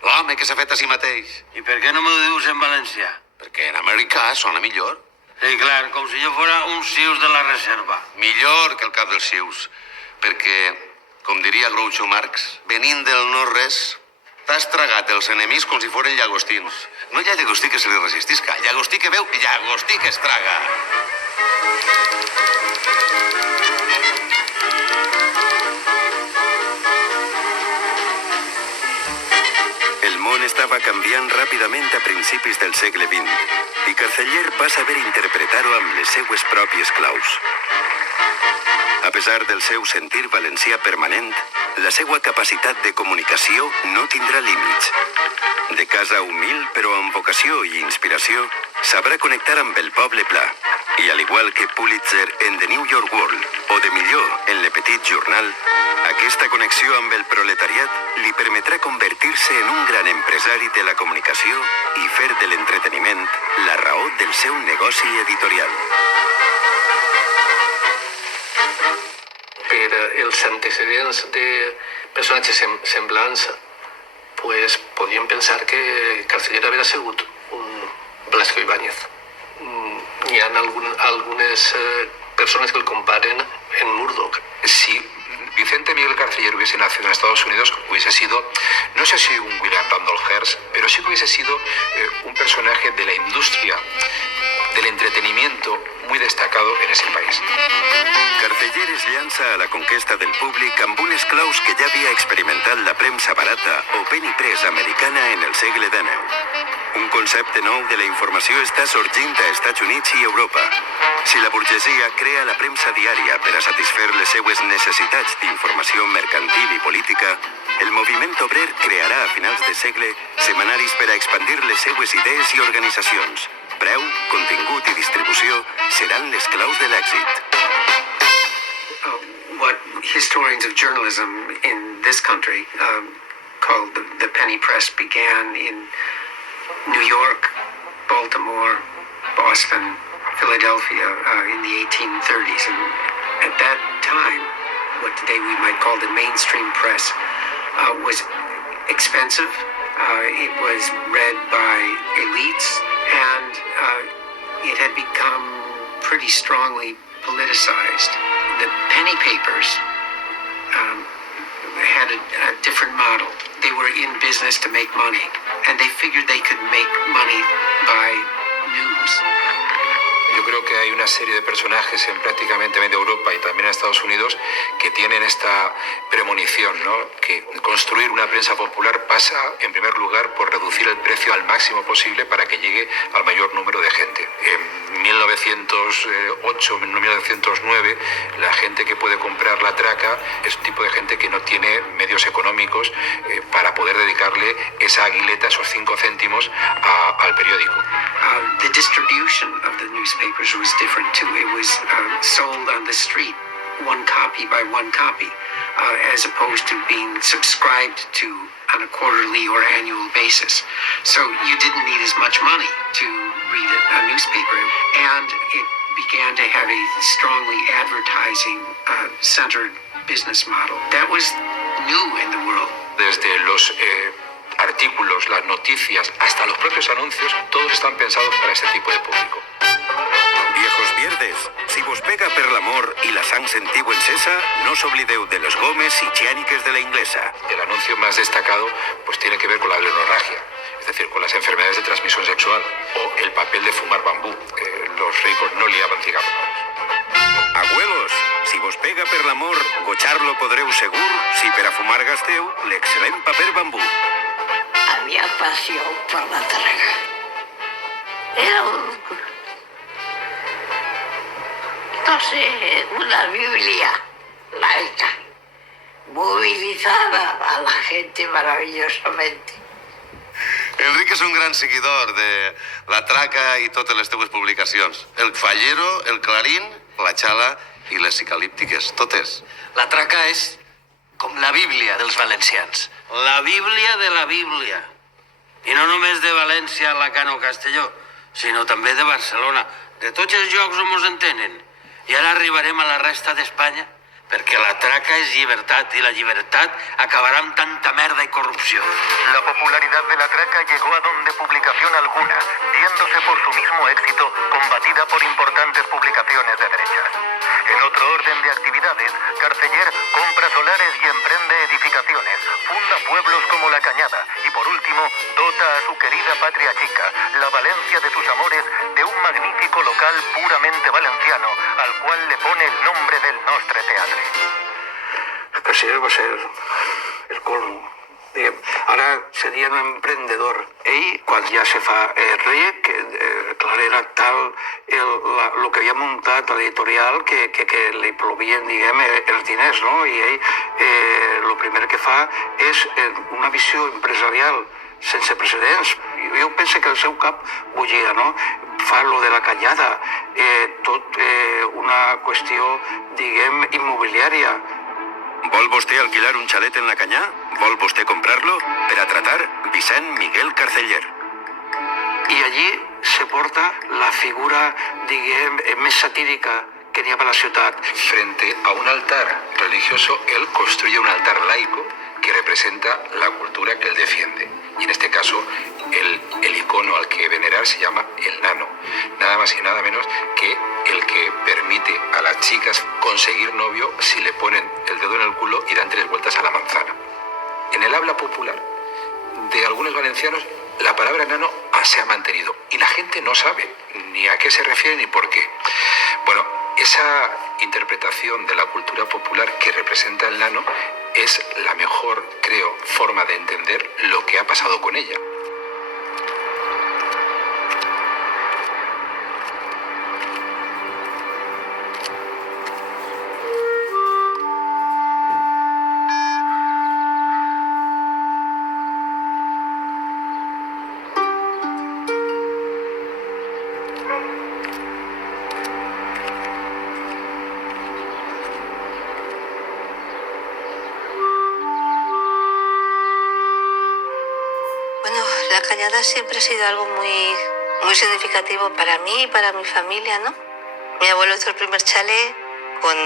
L'home que s'ha fet a si mateix. I per què no m'ho dius en valencià? Perquè en americà sona millor. Sí, clar, com si jo fora un sius de la reserva. Millor que el cap dels sius. Perquè, com diria Groucho Marx, venint del no-res, t'has tragat els enemics com si foren llagostins. No hi ha llagostí que se li resistisca. Llagostí que veu, llagostí que es traga. El món estava canviant ràpidament a principis del segle XX i Carceller va saber interpretar-ho amb les seues pròpies claus. A pesar del seu sentir valencià permanent, la seva capacitat de comunicació no tindrà límits. De casa humil però amb vocació i inspiració, sabrà connectar amb el poble pla. I al igual que Pulitzer en The New York World o de millor en Le Petit Journal, aquesta connexió amb el proletariat li permetrà convertir-se en un gran empresari de la comunicació i fer de l'entreteniment la raó del seu negoci editorial. Per els antecedents de personatges semblants, pues podíem pensar que Carceller havia sigut un Blasco Ibáñez. Hi ha algunes persones que el comparen en Murdoch. Si Vicente Miguel Carceller hubiese nacido en Estados Unidos, hubiese sido, no sé si un William Randolph Hearst, pero sí que hubiese sido un personaje de la industria del entretenimiento muy destacado en ese país. Carceller es llança a la conquesta del públic amb unes claus que ja havia experimentat la premsa barata o penny press americana en el segle XIX. Un concepte nou de la informació està sorgint a Estats Units i Europa. Si la burgesia crea la premsa diària per a satisfer les seues necessitats d'informació mercantil i política, el moviment obrer crearà a finals de segle setmanaris per a expandir les seues idees i organitzacions. Preu, contingut i distribució seran les claus de l'èxit. What historians of journalism in this country called the penny press began in New York, Baltimore, Boston, Philadelphia in the 1830s. And at that time, what today we might call the mainstream press was expensive. It was read by elites, and it had become pretty strongly politicized. The penny papers had a different model. They were in business to make money, and they figured they could make money by news. Yo creo que hay una serie de personajes en prácticamente media Europa y también en Estados Unidos que tienen esta premonición, ¿no? Que construir una prensa popular pasa, en primer lugar, por reducir el precio al máximo posible para que llegue al mayor número de gente. En 1908, 1909, la gente que puede comprar la traca es un tipo de gente que no tiene medios económicos para poder dedicarle esa aguileta, esos 5 céntimos, al periódico. The distribution of the newspapers was different too. It was sold on the street, one copy by one copy, as opposed to being subscribed to on a quarterly or annual basis. So you didn't need as much money to read a newspaper, and it began to have a strongly advertising-centered business model. That was new in the world. Desde los artículos, las noticias, hasta los propios anuncios, todos están pensados para este tipo de público. Viejos vierdes, si vos pega per l'amor i la sang sentiu encesa, no os oblideu de los Gómez y Chiániques de la Inglesa. El anuncio más destacado pues tiene que ver con la hemorragia, es decir, con las enfermedades de transmisión sexual, o el papel de fumar bambú. Los ricos no liaban cigarros. Abuelos, si vos pega per l'amor, gocharlo podreu segur, si per a fumar gasteu l'excel·lent paper bambú. Había pasión por la traga. Era no sé, una Biblia laica. Movilizaba a la gente maravillosamente. Enrique és un gran seguidor de la traca i totes les teues publicacions. El Fallero, el Clarín, la Xala i les Cicalíptiques, totes. La traca és com la Bíblia dels valencians. La Bíblia de la Bíblia. I no només de València, Alacant o Castelló, sinó també de Barcelona. De tots els llocs on ens entenen. I ara arribarem a la resta d'Espanya, perquè la traca és llibertat, i la llibertat acabará amb tanta merda y corrupción. La popularidad de la traca llegó a donde publicación alguna, viéndose por su mismo éxito combatida por importantes publicaciones de derechas. En otro orden de actividades, Carceller compra solares y emprende edificaciones, funda pueblos como La Cañada y por último dota a su querida patria chica, la Valencia de sus amores, de un magnífico local puramente valenciano, al cual le pone el nombre del Nostre Teatre. Carceller va ser el colmo. Ara seria un emprendedor. Ell, quan ja se fa ric, clar, era tal el que havia muntat l'editorial que li plovien, diguem, els diners, no? I ell el primer que fa és una visió empresarial sense precedents. Jo penso que el seu cap bullia, no? Fa lo de La Canyada, tot una qüestió, diguem, immobiliària. Vol vostè alquilar un xalet en la Canyà? Vol vostè comprar-lo? Per a tratar, Vicent Miguel Carceller. I allí se porta la figura, diguem, més satírica que n'hi ha per la ciutat. Frente a un altar religioso, él construye un altar laico que representa la cultura que él defiende. Y en este caso, el icono al que venerar se llama el nano. Nada más y nada menos que el que permite a las chicas conseguir novio si le ponen el dedo en el culo y dan 3 vueltas a la manzana. En el habla popular de algunos valencianos, la palabra nano se ha mantenido y la gente no sabe ni a qué se refiere ni por qué. Bueno, esa interpretación de la cultura popular que representa el nano es la mejor, creo, forma de entender lo que ha pasado con ella. la cañada siempre ha sido algo muy, muy significativo para mí y para mi familia, ¿no? Mi abuelo hizo el primer chalet con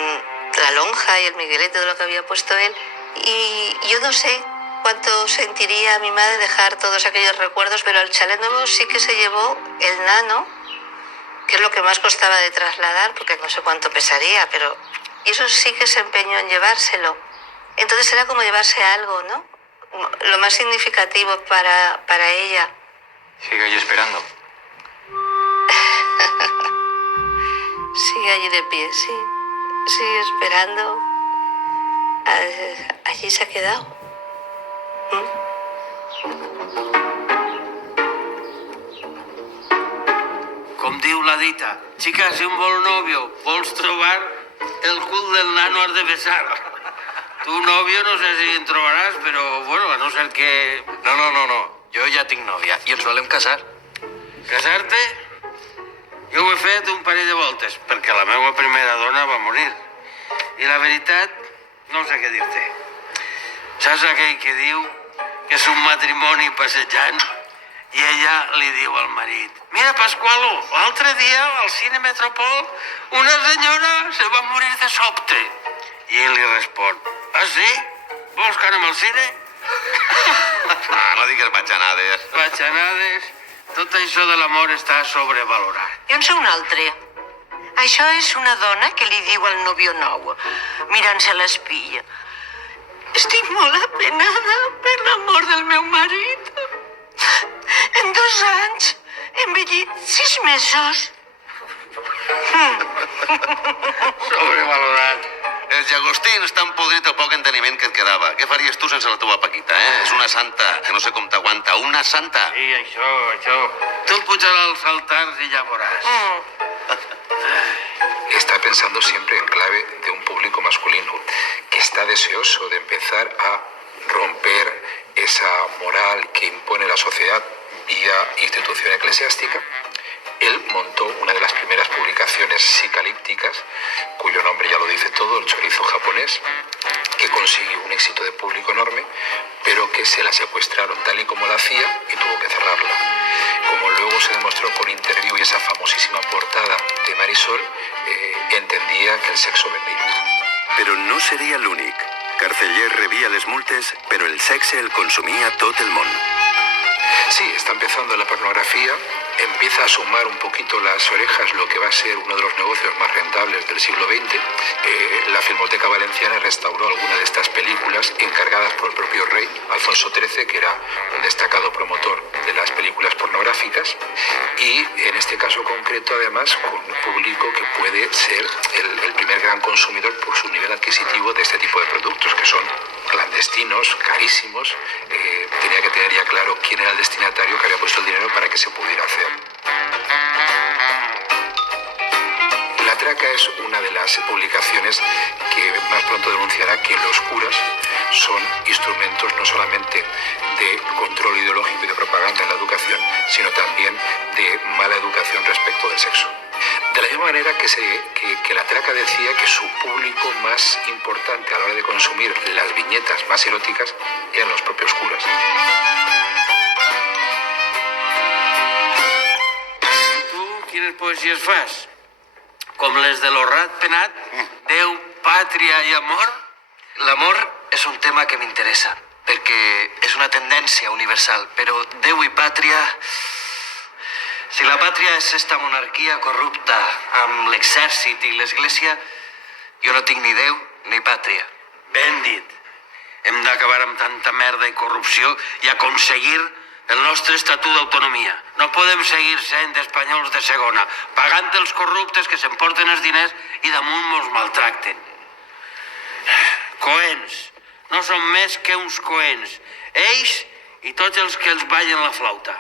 la lonja y el miguelete de lo que había puesto él, y yo no sé cuánto sentiría mi madre dejar todos aquellos recuerdos, pero al chalet nuevo sí que se llevó el nano, que es lo que más costaba de trasladar, porque no sé cuánto pesaría, pero y eso sí que se empeñó en llevárselo. Entonces era como llevarse algo, ¿no? Lo más significativo para ella. Sigue ahí esperando. Sigue allí de pie, sí. Sigue esperando. Allí se ha quedado. Com diu la dita, chica, si un vol novio vols trobar, el cul del nano has de besar. Tu novio no sé si en trobaràs, però, bueno, a no ser que... No. Jo ja tinc nòvia i ens volem casar. Casar-te? Jo ho he fet un parell de voltes, perquè la meva primera dona va morir. I la veritat, no sé què dir-te. Saps aquell que diu que és un matrimoni passejant i ella li diu al marit: mira, Pasqualo, l'altre dia al cine Metropol una senyora se va morir de sobte. I ell li respon: ah, sí? Vols que anem al cine? No digues batxanades. Batxanades. Tot això de l'amor està sobrevalorat. Jo en sé un altre. Això és una dona que li diu al nòvio nou, mirant-se a l'espilla: estic molt apenada per la mort del meu marit. En 2 anys he envellit 6 mesos. Sobrevalorat. Els llagostins t'han podrit el poc enteniment que et quedava. Què faries tu sense la teva Paquita, eh? És una santa, que no sé com t'aguanta. Una santa. Sí, això. Tu pujaràs als altars i ja veuràs. Está pensando siempre en clave de un público masculino que está deseoso de empezar a romper esa moral que impone la sociedad vía institución eclesiástica. Él montó una de las primeras publicaciones psicalípticas, cuyo nombre ya lo dice todo, el chorizo japonés, que consiguió un éxito de público enorme, pero que se la secuestraron tal y como la hacía y tuvo que cerrarla. Como luego se demostró por Interview y esa famosísima portada de Marisol, entendía que el sexo vendía. Però no seria l'únic. Carceller rebia les multes, però el sexe el consumia tot el món. Sí, está empezando la pornografía, empieza a sumar un poquito las orejas lo que va a ser uno de los negocios más rentables del siglo XX. La Filmoteca Valenciana restauró algunas de estas películas encargadas por el propio rey, Alfonso XIII, que era un destacado promotor de las películas pornográficas, y en este caso concreto además con un público que puede ser el primer gran consumidor por su nivel adquisitivo de este tipo de productos, que son clandestinos, carísimos. Tenía que tener ya claro quién era el destinatario que había puesto el dinero para que se pudiera hacer. La traca es una de las publicaciones que más pronto denunciará que los curas son instrumentos no solamente de control ideológico y de propaganda en la educación, sino también de mala educación respecto del sexo. De la misma manera que la traca decía que su público más importante a la hora de consumir las viñetas más eróticas eran los propios curas. Tu quines poesies fas? Com les de l'Horrat Penat? Déu, pàtria i amor? L'amor és un tema que m'interessa, perquè és una tendència universal, però Déu i pàtria... Si la pàtria és esta monarquia corrupta amb l'exèrcit i l'església, jo no tinc ni Déu ni pàtria. Ben dit. Hem d'acabar amb tanta merda i corrupció i aconseguir el nostre estatut d'autonomia. No podem seguir sent espanyols de segona, pagant els corruptes que s'emporten els diners i damunt mos maltracten. Coens. No són més que uns coens. Ells i tots els que els ballen la flauta.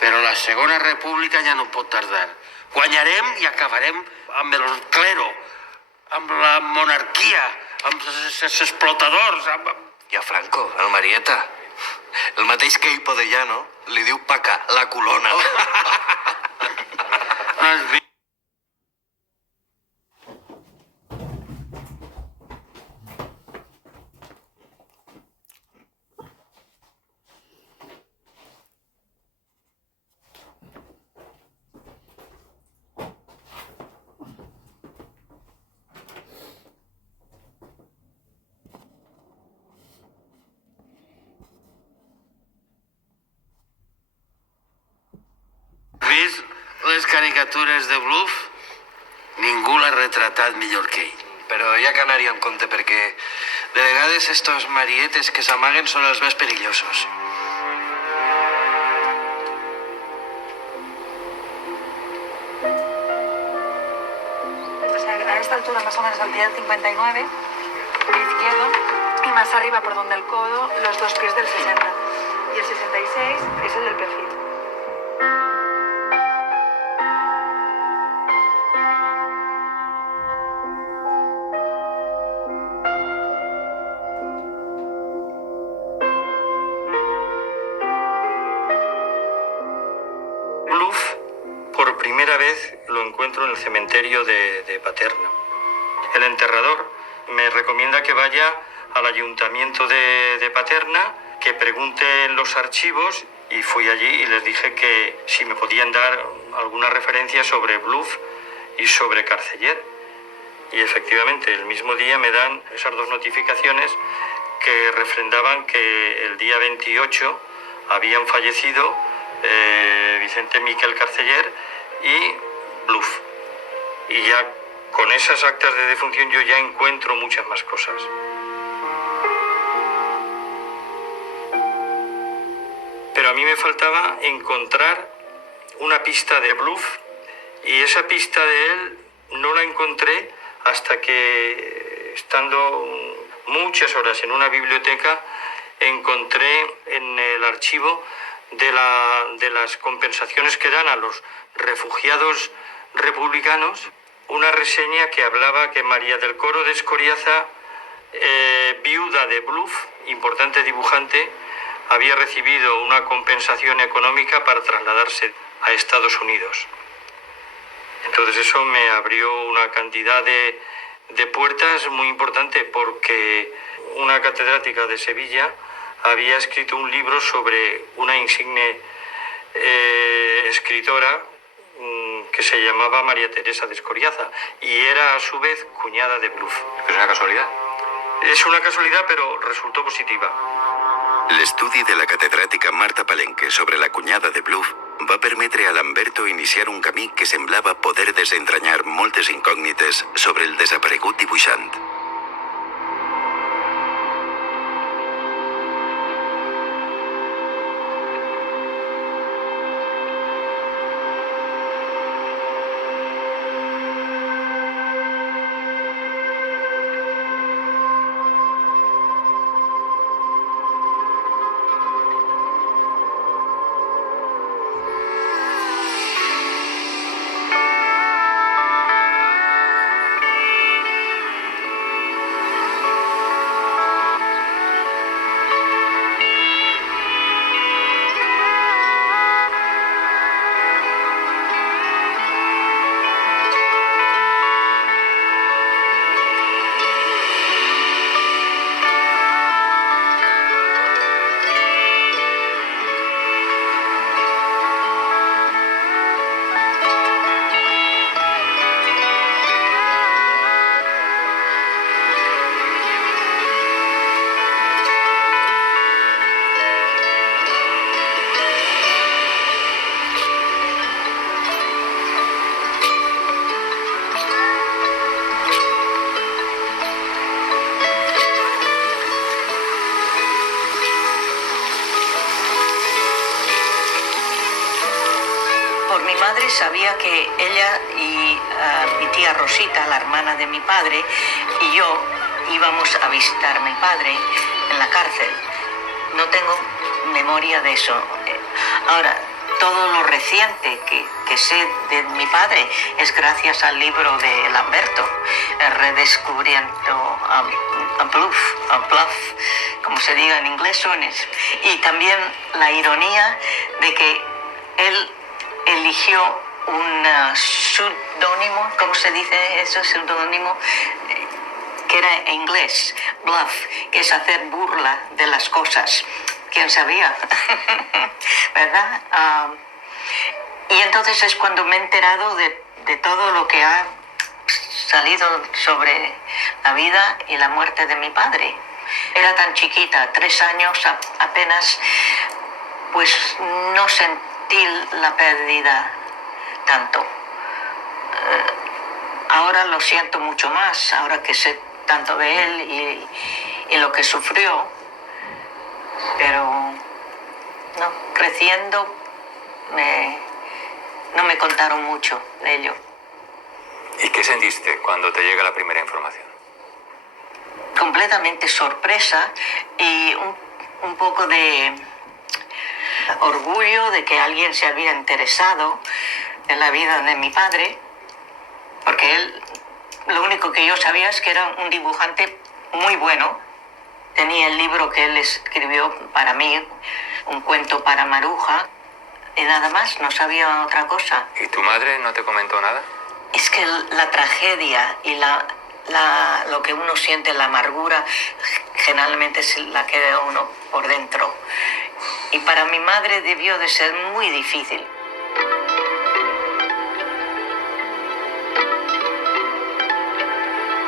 Però la Segona República ja no pot tardar. Guanyarem i acabarem amb el clero, amb la monarquia, amb els explotadors, amb... I a Franco, el Marieta, el mateix que Hipo de Llano, li diu Paca, la colona. Has vist? vist les caricatures de Bluff? Ningú l'ha retratat millor que ell. Però hi ha que anar-hi en compte, perquè de vegades estos marietes que s'amaguen són els més perillosos. A esta altura, más o menos al pie del 59, el izquierdo, y más arriba por donde el codo, los dos pies del 60. Y el 66 es el del perfil. Bluff, por primera vez lo encuentro en el cementerio de Paterna. El enterrador me recomienda que vaya al ayuntamiento de Paterna, que pregunte en los archivos, y fui allí y les dije que si me podían dar alguna referencia sobre Bluff y sobre Carceller. Y efectivamente, el mismo día me dan esas dos notificaciones que refrendaban que el día 28 habían fallecido Vicente Miquel Carceller y Bluff. Y ya con esas actas de defunción yo ya encuentro muchas más cosas. Pero a mí me faltaba encontrar una pista de Bluff, y esa pista de él no la encontré hasta que, estando muchas horas en una biblioteca, encontré en el archivo de las compensaciones que dan a los refugiados republicanos una reseña que hablaba que María del Coro de Escoriaza, viuda de Bluff, importante dibujante, había recibido una compensación económica para trasladarse a Estados Unidos. Entonces eso me abrió una cantidad de puertas muy importante, porque una catedrática de Sevilla había escrito un libro sobre una insigne escritora que se llamaba María Teresa de Escoriaza, y era a su vez cuñada de Bluff. ¿Es una casualidad? És una casualitat, però resultó positiva. L'estudi de la catedràtica Marta Palenque sobre la cunyada de Bluff va permetre a Lamberto iniciar un camí que semblava poder desentranyar moltes incògnites sobre el desaparegut dibuixant. Sabía que ella y mi tía Rosita, la hermana de mi padre, y yo íbamos a visitar a mi padre en la cárcel. No tengo memoria de eso. Ahora, todo lo reciente que sé de mi padre es gracias al libro de Lamberto, Redescubriendo a Bluff, como se diga en inglés, y también la ironía de que él eligió un seudónimo, ¿cómo se dice eso? Seudónimo, que era en inglés, bluff, que es hacer burla de las cosas. ¿Quién sabía? ¿Verdad? Y entonces es cuando me he enterado de todo lo que ha salido sobre la vida y la muerte de mi padre. Era tan chiquita, 3 años apenas, pues no sentí la pérdida tanto. Ahora lo siento mucho más, ahora que sé tanto de él y lo que sufrió, pero no, creciendo no me contaron mucho de ello. ¿Y qué sentiste cuando te llega la primera información? Completamente sorpresa y un poco de orgullo de que alguien se había interesado en la vida de mi padre, porque él, lo único que yo sabía es que era un dibujante muy bueno. Tenía el libro que él escribió para mí, un cuento para Maruja, y nada más, no sabía otra cosa. ¿Y tu madre no te comentó nada? Es que la tragedia y lo que uno siente, la amargura, generalmente se la queda uno por dentro. Y para mi madre debió de ser muy difícil.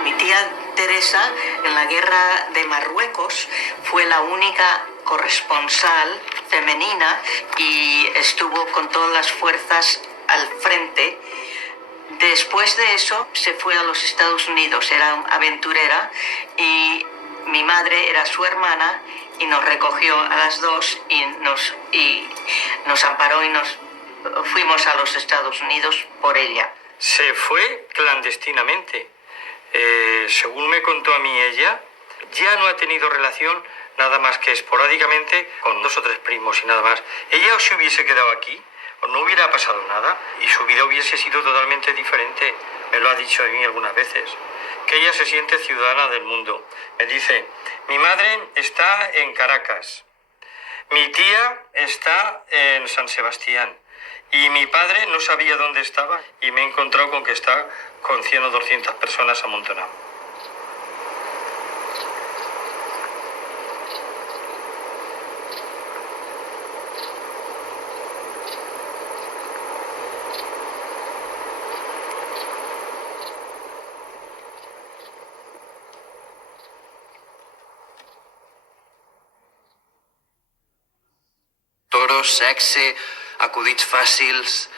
Mi tía Teresa, en la guerra de Marruecos, fue la única corresponsal femenina y estuvo con todas las fuerzas al frente. Después de eso se fue a los Estados Unidos, era aventurera, y mi madre era su hermana y nos recogió a las dos y nos amparó y nos fuimos a los Estados Unidos por ella. Se fue clandestinamente. Según me contó a mí ella, ya no ha tenido relación nada más que esporádicamente con 2 o 3 primos y nada más. Ella se hubiese quedado aquí, no hubiera pasado nada y su vida hubiese sido totalmente diferente. Me lo ha dicho a mí algunas veces, que ella se siente ciudadana del mundo. Me dice, mi madre está en Caracas, mi tía está en San Sebastián y mi padre no sabía dónde estaba y me he encontrado con que está con 100 o 200 personas amontonadas. Toros, sexe, acudits fàcils...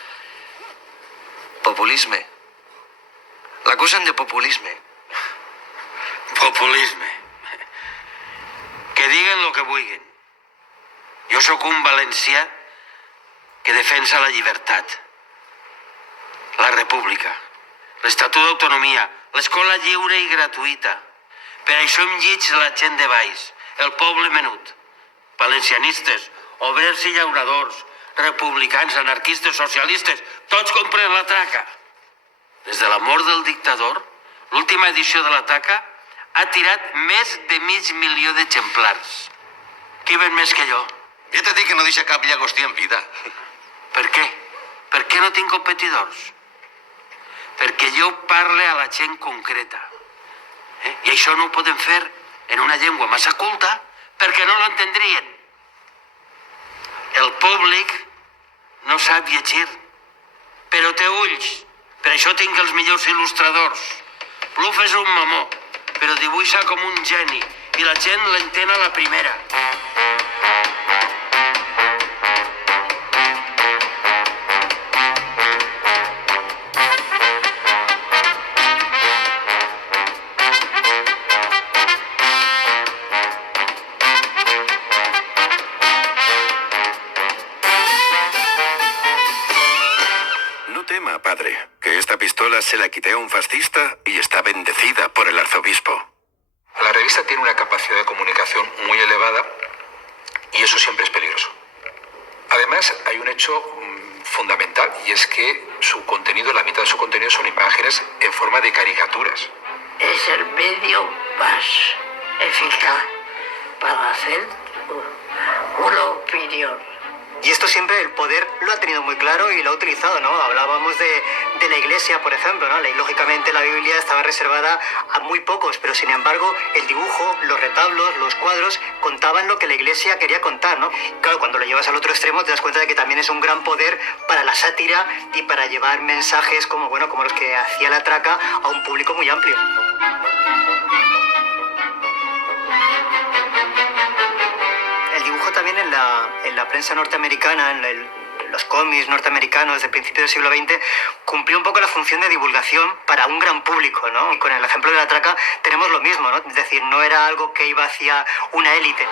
Populisme. L'acusen de populisme. Populisme. Que diguen lo que vulguin. Jo sóc un valencià que defensa la llibertat, la república, l'estatut d'autonomia, l'escola lliure i gratuïta. Per això em lliig la gent de baix, el poble menut, valencianistes, obrers i llauradors, republicans, anarquistes, socialistes, tots compren la traca. Des de la mort del dictador, l'última edició de la traca ha tirat més de 500.000 d'exemplars. Qui ven més que jo? Ja t'he dit que no deixa cap llagostí en vida. Per què? Per què no tinc competidors? Perquè jo parle a la gent concreta. I això no ho podem fer en una llengua massa culta perquè no l'entendrien. El públic no sap llegir, però té ulls. Per això tinc els millors il·lustradors. Bluff és un mamó, però dibuixa com un geni i la gent l'entén a la primera. Padre, que esta pistola se la quité a un fascista y está bendecida por el arzobispo. La revista tiene una capacidad de comunicación muy elevada y eso siempre es peligroso. Además, hay un hecho fundamental y es que su contenido, la mitad de su contenido son imágenes en forma de caricaturas. Es el medio más eficaz para hacer una opinión. Y esto siempre el poder lo ha tenido muy claro y lo ha utilizado, ¿no? Hablábamos de la Iglesia, por ejemplo, ¿no? Lógicamente la Biblia estaba reservada a muy pocos, pero sin embargo el dibujo, los retablos, los cuadros contaban lo que la Iglesia quería contar, ¿no? Claro, cuando lo llevas al otro extremo te das cuenta de que también es un gran poder para la sátira y para llevar mensajes como los que hacía la traca a un público muy amplio. También en la prensa norteamericana, en los cómics norteamericanos de principios del siglo XX, cumplió un poco la función de divulgación para un gran público, ¿no? Y con el ejemplo de la traca tenemos lo mismo, ¿no? Es decir, no era algo que iba hacia una élite.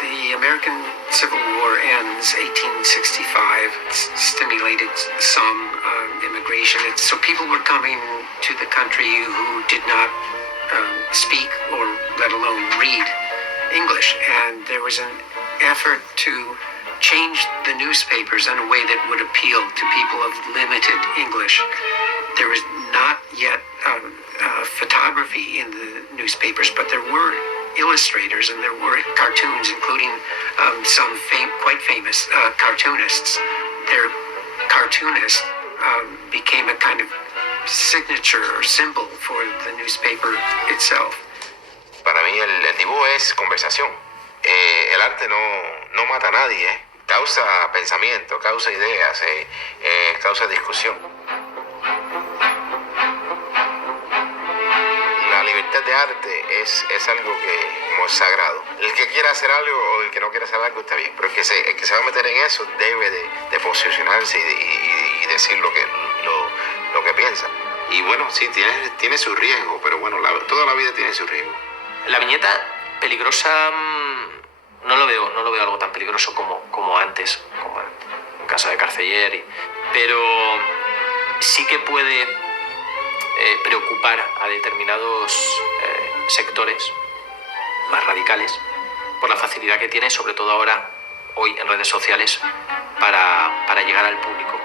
The American Civil War ends 1865. It's stimulated some immigration. So people were coming to the country who did not speak or let alone read English. And there was an effort to change the newspapers in a way that would appeal to people of limited English. There was not yet photography in the newspapers, but there were illustrators and there were cartoons, including some quite famous cartoonists. Their cartoonist became a kind of signature or symbol for the newspaper itself. Para mí el dibujo es conversación. El arte no mata a nadie, causa pensamiento, causa ideas, causa discusión. La libertad de arte es algo que como es sagrado. El que quiera hacer algo o el que no quiera hacer algo está bien, pero el que se va a meter en eso debe de posicionarse y decir lo que piensa. Y bueno, sí, tiene su riesgo, pero bueno, toda la vida tiene su riesgo. La viñeta peligrosa no lo veo algo tan peligroso como antes, como en caso de Carceller, pero sí que puede preocupar a determinados sectores más radicales por la facilidad que tiene, sobre todo hoy en redes sociales, para llegar al público.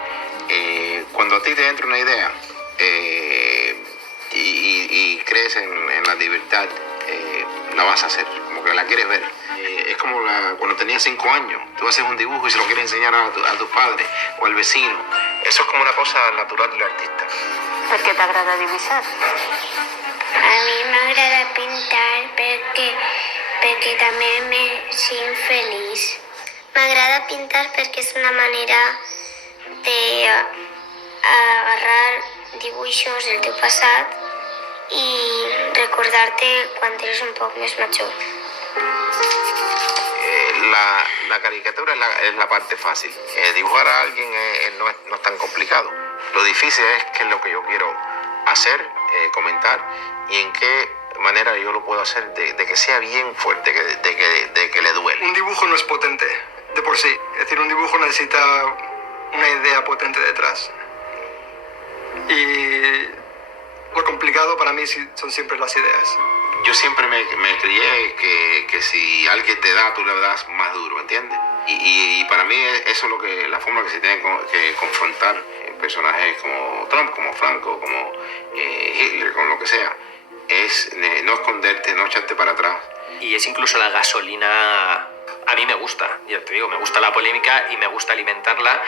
Cuando a ti te entra una idea y crees en la libertad, la vas a hacer, como que la quieres ver. Es como cuando tenías 5 años, tú haces un dibujo y se lo quieres enseñar a tu padre o al vecino. Eso es como una cosa natural del artista. Per què t'agrada dibuixar? A mi m'agrada pintar perquè també me sent feliç. M'agrada pintar perquè és una manera de agarrar dibuixos del teu passat i recordar-te quan eres un poc més major. La caricatura es la parte fácil. Dibujar a alguien no es tan complicado. Lo difícil es qué es lo que yo quiero hacer, comentar y en qué manera yo lo puedo hacer de que sea bien fuerte, de que le duele. Un dibujo no es potente de por sí. Es decir, un dibujo necesita una idea potente detrás. Y lo complicado para mí son siempre las ideas. Yo siempre me crié que si alguien te da, tú le das más duro, ¿entiendes? Y para mí eso es la forma que se tiene que confrontar personajes como Trump, como Franco, como Hitler, con lo que sea. Es no esconderte, no echarte para atrás. Y es incluso la gasolina. A mí me gusta, ya te digo, me gusta la polémica y me gusta alimentarla.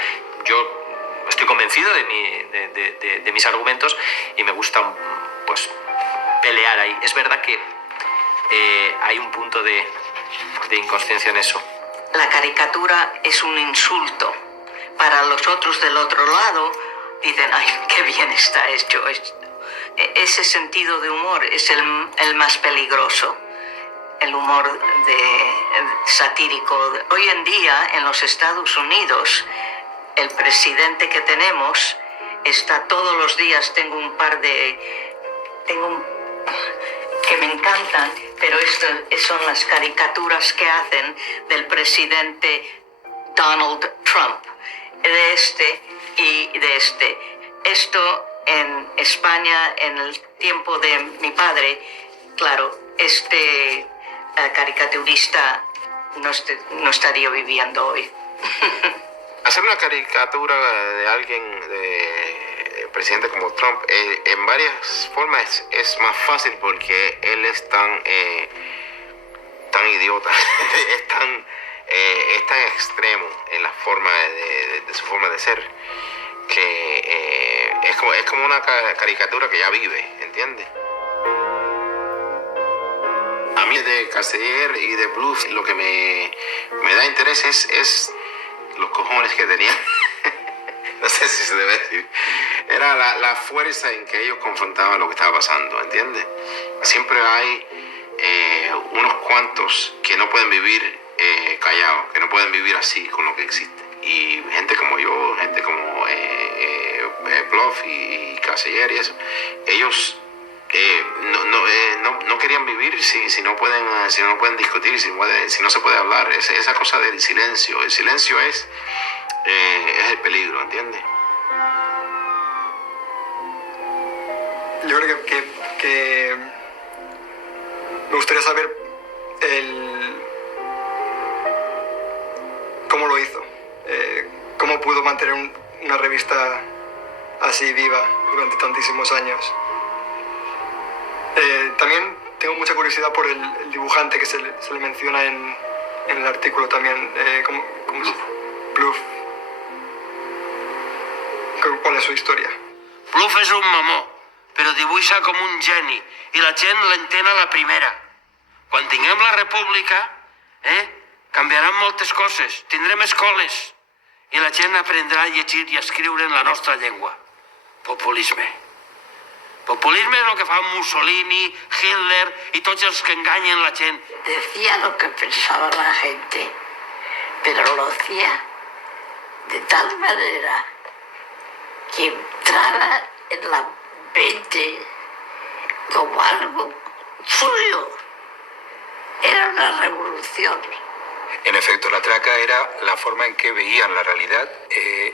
Yo estoy convencido de mis argumentos y me gusta, pues, pelear ahí. Es verdad que hay un punto de inconsciencia en eso. La caricatura es un insulto. Para los otros del otro lado dicen, ay, qué bien está hecho esto. Ese sentido de humor es el más peligroso, el humor satírico. Hoy en día en los Estados Unidos el presidente que tenemos está todos los días, tengo que me encantan, pero son las caricaturas que hacen del presidente Donald Trump, de este y de este. Esto en España, en el tiempo de mi padre, claro, caricaturista no estaría viviendo hoy. Hacer una caricatura de alguien, de presidente como Trump, en varias formas es más fácil porque él es tan idiota, es tan extremo en la forma de su forma de ser, que es como una caricatura que ya vive, ¿entiendes? A mí de Carceller y de Blues lo que me da interés es los cojones que tenían. No sé si se debe decir. Era la fuerza en que ellos confrontaban lo que estaba pasando, ¿entiendes? Siempre hay unos cuantos que no pueden vivir callados, que no pueden vivir así con lo que existe. Y gente como yo, gente como Plouffe y Carceller y eso, ellos no querían vivir si no pueden discutir, si no se puede hablar. Esa cosa del silencio, el silencio es el peligro, ¿entiendes? Yo creo que me gustaría saber cómo lo hizo, cómo pudo mantener una revista así viva durante tantísimos años. También tengo mucha curiosidad por el dibujante que se le menciona en el artículo también, ¿cómo se llama? Plouffe. ¿Cuál es su historia? Plouffe és un mamó, però dibuixa com un geni i la gent l'entén a la primera. Quan tinguem la república, canviaran moltes coses, tindrem escoles i la gent aprendrà a llegir i a escriure en la nostra llengua. Populisme. Populisme es lo que fa Mussolini, Hitler y todos los que engañan a la gente. Decía lo que pensaba la gente, pero lo hacía de tal manera que entraba en la mente como algo suyo. Era una revolución. En efecto, la traca era la forma en que veían la realidad.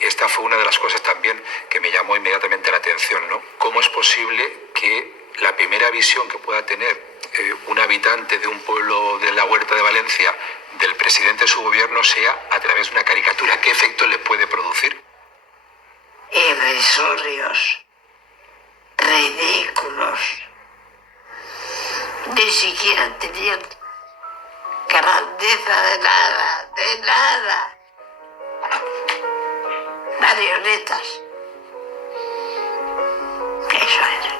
Esta fue una de las cosas también que me llamó inmediatamente la atención, ¿no? ¿Cómo es posible que la primera visión que pueda tener un habitante de un pueblo de la Huerta de Valencia del presidente de su gobierno sea a través de una caricatura? ¿Qué efecto le puede producir? Irrisorios, ridículos. Ni siquiera tenían grandeza de nada, de nada. Marionetas. Eso era.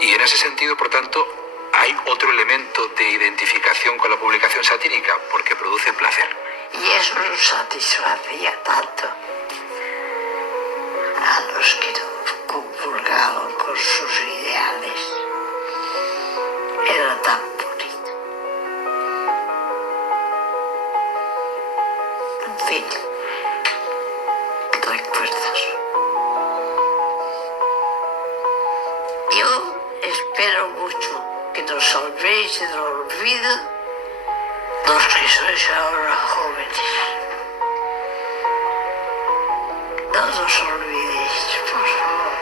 Y en ese sentido, por tanto, hay otro elemento de identificación con la publicación satírica, porque produce placer. Y eso nos satisfacía tanto a los que no convulgaban con sus ideales. Era tan bonito. En fin, recuerdos. Yo espero mucho que nos salvéis del olvido los que sois ahora jóvenes. No nos olvidéis, por favor.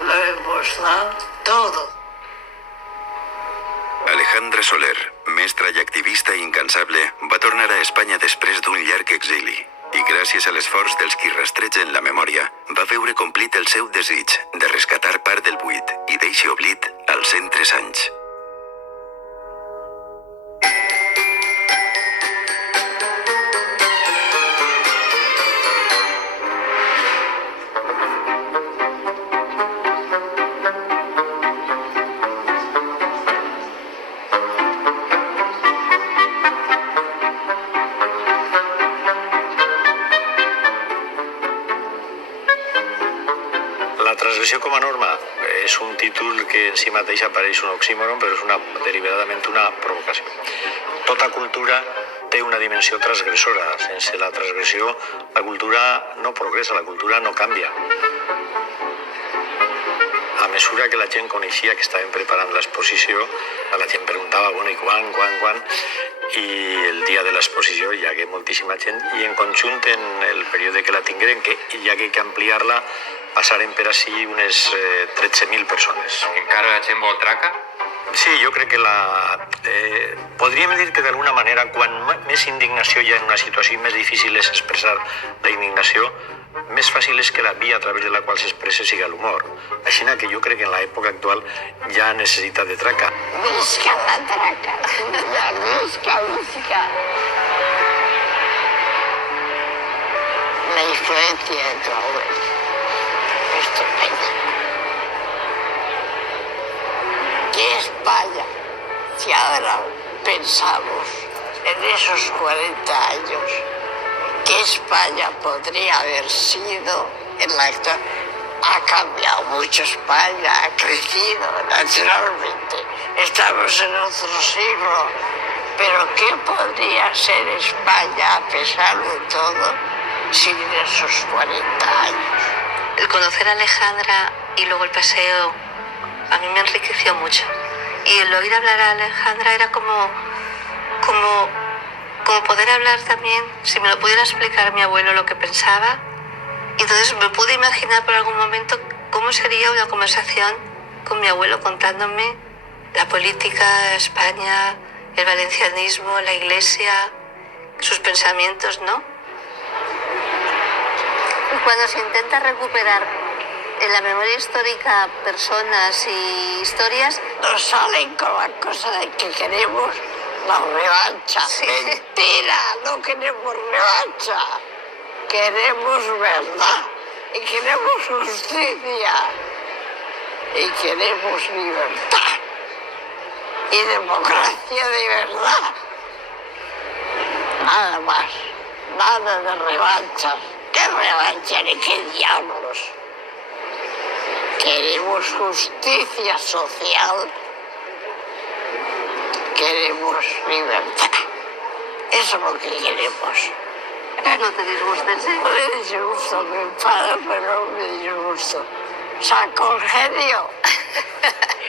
Lo hemos dado todo. Alejandra Soler, mestra i activista incansable, va tornar a Espanya després d'un llarg exili i gràcies a l'esforç dels qui rastregen la memòria va veure complit el seu desig de rescatar part del buit i d'eixe oblit als 103 anys. La transgressió com a norma és un títol que en si mateix apareix un oxímoron, però és deliberadament una provocació. Tota cultura té una dimensió transgressora. Sense la transgressió, la cultura no progressa, la cultura no canvia. A mesura que la gent coneixia que estaven preparant l'exposició, la gent preguntava, bueno, i quan? I el dia de l'exposició hi hagué moltíssima gent i en conjunt en el període que la tingueren, que hi hagué que ampliar-la, passaren per així unes 13.000 persones. Encara la gent vol traca? Sí, jo crec que podríem dir que d'alguna manera, quan més indignació hi ha en una situació i més difícil és expressar la indignació, més fàcil és que la via a través de la qual s'expressa siga l'humor. Així que jo crec que en l'època actual ja necessita de traca. Visca la traca! Visca! La influencia de tu abuelo. Estupenda. Que España, si ahora pensamos en esos 40 años, que España podría haber sido en la actual, Ha cambiado mucho España, ha crecido naturalmente. Estamos en otro siglo. Pero ¿qué podría ser España, a pesar de todo, sin esos 40 años? El conocer a Alejandra y luego el paseo a mí me enriqueció mucho. Y el oír hablar a Alejandra era como poder hablar también, si me lo pudiera explicar mi abuelo lo que pensaba. Y entonces me pude imaginar por algún momento cómo sería una conversación con mi abuelo contándome la política, España, el valencianismo, la iglesia, sus pensamientos, ¿no? Y cuando se intenta recuperar en la memoria histórica personas y historias, nos salen con la cosa de que queremos la revancha. Sí. Mentira, no queremos revancha. Queremos verdad y queremos justicia y queremos libertad y democracia de verdad. Nada más, nada de revanchas. ¿Qué revancha ni qué diablos? Queremos justicia social. Queremos libertad. Eso es lo que queremos. ¿No te disgusta, sí? Me disgusto, me enfado, pero me disgusto. Saco el genio.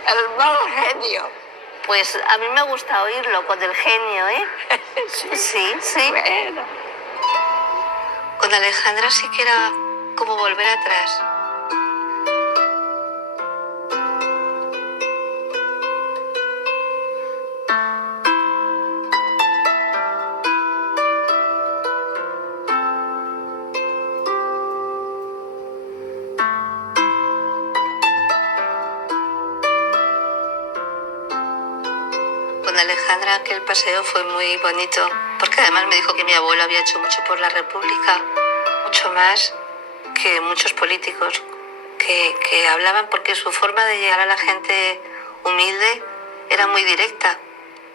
El mal genio. Pues a mí me gusta oírlo con el genio, ¿eh? Sí, sí. Bueno. Con Alejandra sí que era como volver atrás. Con Alejandra aquel paseo fue muy bonito, porque además me dijo que mi abuelo había hecho mucho por la República, mucho más que muchos políticos que hablaban, porque su forma de llegar a la gente humilde era muy directa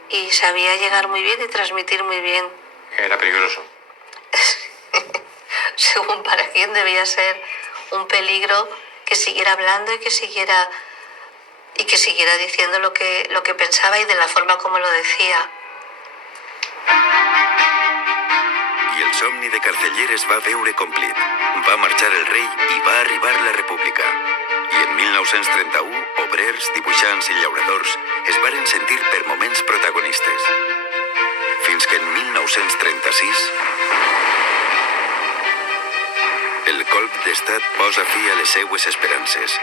y sabía llegar muy bien y transmitir muy bien. Era peligroso. Según para quién debía ser un peligro que siguiera hablando y que siguiera diciendo lo que pensaba y de la forma como lo decía. I el somni de Carceller es va veure complit. Va marxar el rei i va arribar la república. I en 1931, obrers, dibuixants i llauradors es varen sentir per moments protagonistes. Fins que en 1936 el colp d'estat posa fi a les seues esperances.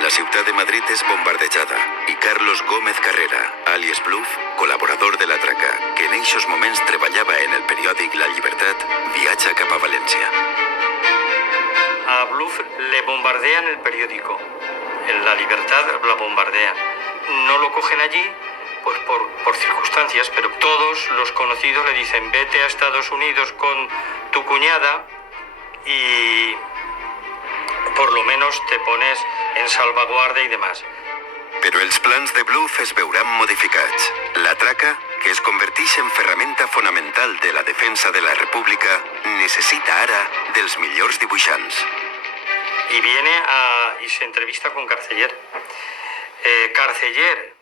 La ciutat de Madrid és bombardejada i Carlos Gómez Carrera, alias Bluff, col·laborador de la traca, que en eixos moments treballava en el periòdic La Llibertat, viatja cap a València. A Bluff le bombardean el periódico. En La Libertad la bombardean. No lo cogen allí pues por circunstancias, pero todos los conocidos le dicen vete a Estados Unidos con tu cuñada y por lo menos te pones en salvaguarda y demás. Però els plans de Bluff es veuran modificats. La traca, que es converteix en ferramenta fonamental de la defensa de la República, necessita ara dels millors dibuixants. Y viene y se entrevista con Carceller. Carceller,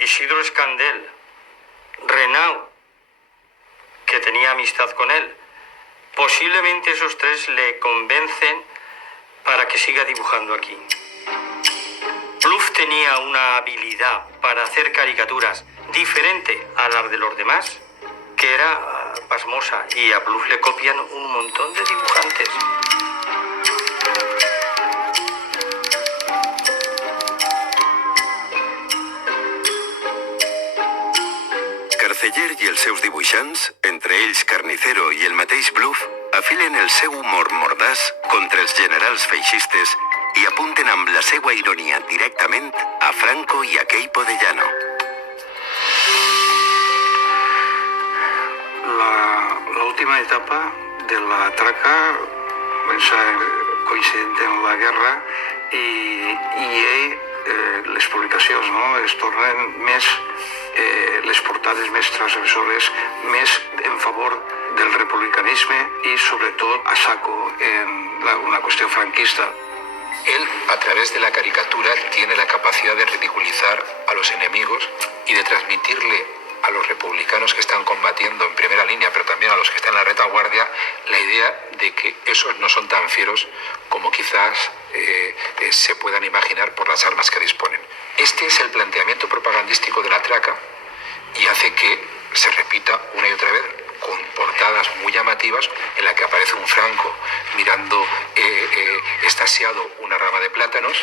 Isidro Escandel, Renau, que tenía amistad con él. Posiblemente esos tres le convencen para que siga dibujando aquí. Bluff tenía una habilidad para hacer caricaturas diferente a las de los demás, que era pasmosa, y a Bluff le copian un montón de dibujantes. Carceller i els seus dibuixants, entre ells Carnicero i el mateix Bluff, afilen el seu humor mordàs contra els generals feixistes i apunten amb la seva ironia directament a Franco i a Queipo de Llano. La última etapa de la traca comença coincident amb la guerra i ell les publicacions, no? Es tornen més, les portades més transgressores, més en favor del republicanisme y sobre todo a saco en una cuestión franquista. Él, a través de la caricatura, tiene la capacidad de ridiculizar a los enemigos y de transmitirle a los republicanos que están combatiendo en primera línea, pero también a los que están en la retaguardia, la idea de que esos no son tan fieros como quizás se puedan imaginar por las armas que disponen. Este es el planteamiento propagandístico de la traca y hace que se repita una y otra vez con portadas muy llamativas en la que aparece un Franco mirando extasiado una rama de plátanos,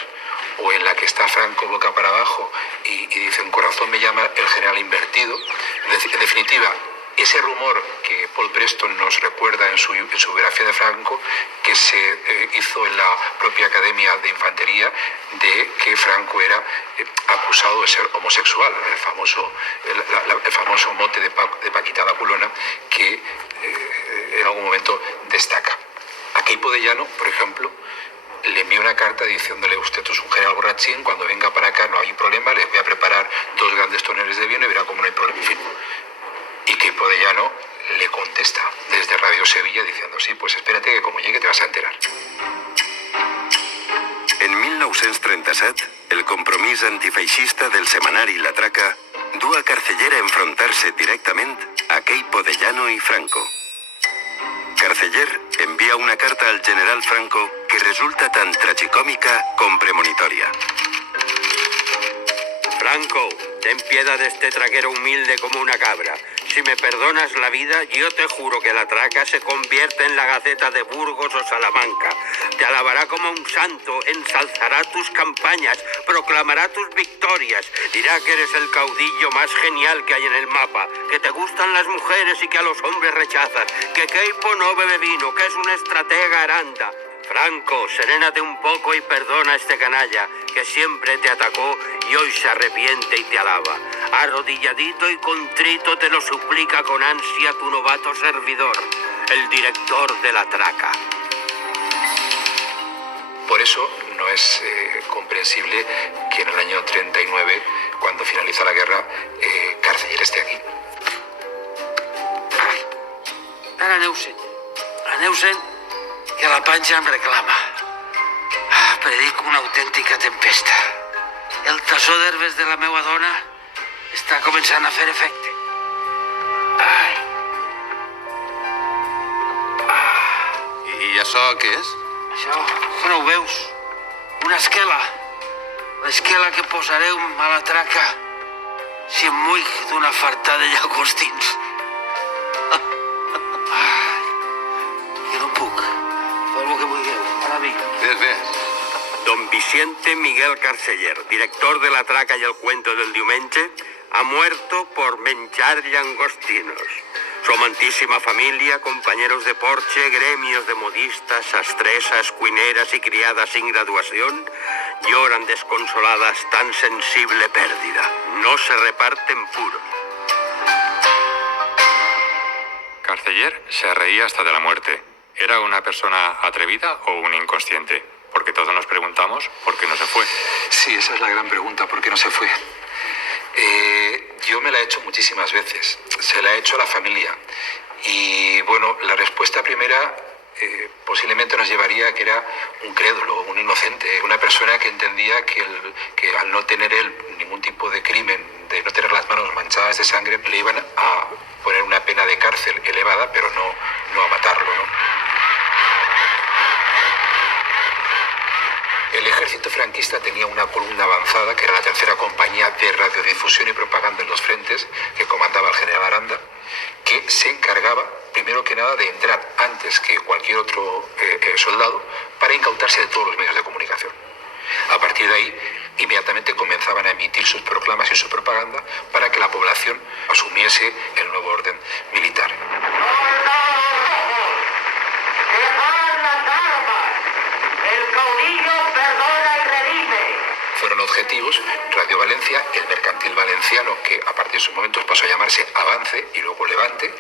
o en la que está Franco boca para abajo y dice: un corazón me llama el general invertido. En definitiva, ese rumor que Paul Preston nos recuerda en su biografía de Franco, que se hizo en la propia Academia de Infantería, de que Franco era acusado de ser homosexual, el famoso mote de Paquita la Culona, que en algún momento destaca. A Queipo de Llano, por ejemplo, le envió una carta diciéndole: usted es un general borrachín, cuando venga para acá no hay problema, le voy a preparar 2 grandes toneles de vino y verá cómo no hay problema. En fin. Y Queipo de Llano le contesta desde Radio Sevilla diciendo: sí, pues espérate que como llegue te vas a enterar. En 1937, el compromís antifeixista del setmanari La Traca du a Carceller a enfrontar-se directament a Queipo de Llano i Franco. Carceller envía una carta al general Franco que resulta tan tragicómica como premonitoria. Franco, ten piedad de este traquero humilde como una cabra. Si me perdonas la vida, yo te juro que la traca se convierte en la Gaceta de Burgos o Salamanca. Te alabará como un santo, ensalzará tus campañas, proclamará tus victorias, dirá que eres el caudillo más genial que hay en el mapa, que te gustan las mujeres y que a los hombres rechazas, que Queipo no bebe vino, que es un estratega aranda. Franco, serénate un poco y perdona a este canalla, que siempre te atacó y hoy se arrepiente y te alaba. Arrodilladito y contrito te lo suplica con ansia tu novato servidor, el director de La Traca. Por eso no es comprensible que en el año 39, cuando finaliza la guerra, Carceller esté aquí. Ara aneu-se'n, que la panxa em reclama. Predico una autèntica tempesta. El tassó d'herbes de la meva dona està començant a fer efecte. I això què és? Això no ho veus? Una esquela. L'esquela que posareu a la traca si em muig d'una farta de llagostins. Que no puc. Tot el que vulgueu. Ara vinc. Ves. Don Vicente Miguel Carceller, director de La Traca y el Cuento del Diumenge, ha muerto por menjar llangostinos. Su amantísima familia, compañeros de porche, gremios de modistas, sastresas, cuineras y criadas sin graduación, lloran desconsoladas tan sensible pérdida. No se reparten puros. Carceller se reía hasta de la muerte. ¿Era una persona atrevida o un inconsciente? Porque todos nos preguntamos por qué no se fue. Sí, esa es la gran pregunta, ¿por qué no se fue? Yo me la he hecho muchísimas veces, se la he hecho a la familia. Y bueno, la respuesta primera posiblemente nos llevaría a que era un crédulo, un inocente, una persona que entendía que al no tener él ningún tipo de crimen, de no tener las manos manchadas de sangre, le iban a poner una pena de cárcel elevada, pero no a matarlo, ¿no? El ejército franquista tenía una columna avanzada, que era la tercera compañía de radiodifusión y propaganda en los frentes, que comandaba el general Aranda, que se encargaba, primero que nada, de entrar antes que cualquier otro soldado para incautarse de todos los medios de comunicación. A partir de ahí, inmediatamente comenzaban a emitir sus proclamas y su propaganda para que la población asumiese el nuevo orden militar. El caudillo perdona y redime. Fueron objetivos Radio Valencia, el Mercantil Valenciano, que a partir de esos momentos pasó a llamarse Avance y luego Levante,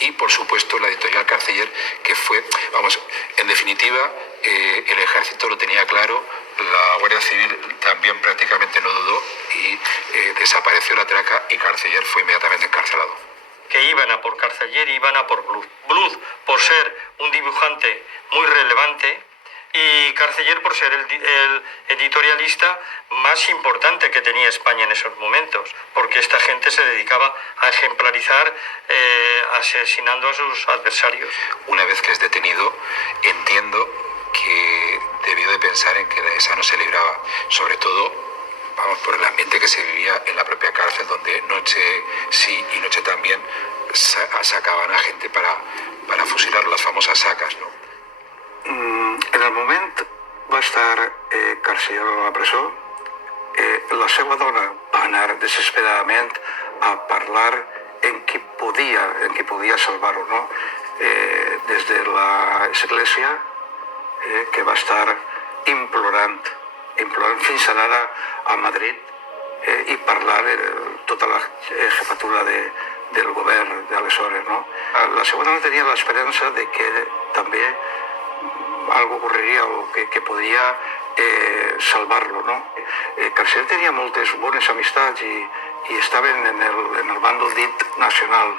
y por supuesto la editorial Carceller, que fue, vamos, en definitiva, el ejército lo tenía claro, La Guardia Civil también prácticamente no dudó y desapareció la traca y Carceller fue inmediatamente encarcelado. Que iban a por Carceller y iban a por Bluth. Bluth por ser un dibujante muy relevante y Carceller por ser el editorialista más importante que tenía España en esos momentos, porque esta gente se dedicaba a ejemplarizar asesinando a sus adversarios. Una vez que es detenido, entiendo que debió de pensar en que de esa no se libraba, sobre todo por el ambiente que se vivía en la propia cárcel, donde noche sí y noche también sacaban a gente para fusilar, las famosas sacas, ¿no? En el moment va estar Carceller a la presó, la seva dona va anar desesperadament a parlar en qui podia salvar-ho, no? Des de l'església, que va estar implorant fins a anar a Madrid i parlar tota la jefatura del govern d'aleshores, no? La seva dona tenia l'esperança de que també algo ocurriria o que podia salvar-lo, no? Carceller tenia moltes bones amistats y estaven en el bando dit nacional.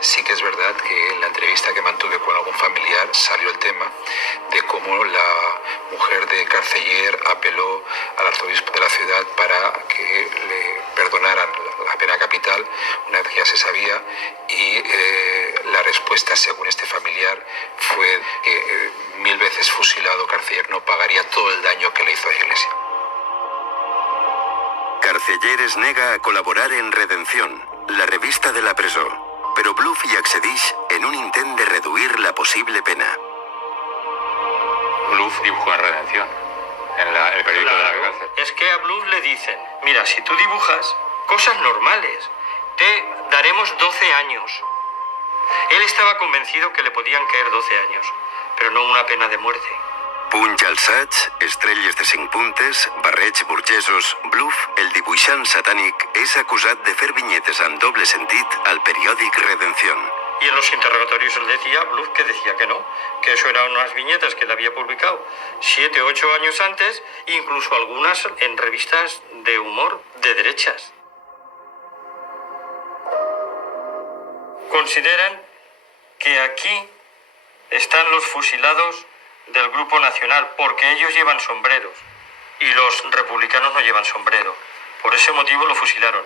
Sí que es verdad que en la entrevista que mantuve con algún familiar salió el tema de cómo la mujer de Carceller apeló al arzobispo de la ciudad para que le perdonaran la pena capital, una vez que ya se sabía, y la respuesta, según este familiar, fue que 1000 veces fusilado Carceller no pagaría todo el daño que le hizo a la Iglesia. Carceller es nega a col·laborar en Redención, la revista de la presó, però Bluff hi accedeix en un intent de reduir la possible pena. Bluff dibujó en Redención, en el periódico de la cárcel. Es que a Bluth le dicen, mira, si tú dibujas cosas normales, te daremos 12 años. Él estaba convencido que le podían caer 12 años, pero no una pena de muerte. Punys alçats, estrelles de 5 puntes, barrets burgesos, Bluff, el dibuixant satànic, és acusat de fer vinyetes amb doble sentit al periòdic Redención. Y en los interrogatorios él decía, Bluth, que decía que no, que eso eran unas viñetas que él había publicado 7 o 8 años antes, incluso algunas en revistas de humor de derechas. Consideran que aquí están los fusilados del Grupo Nacional, porque ellos llevan sombreros y los republicanos no llevan sombrero. Por ese motivo lo fusilaron.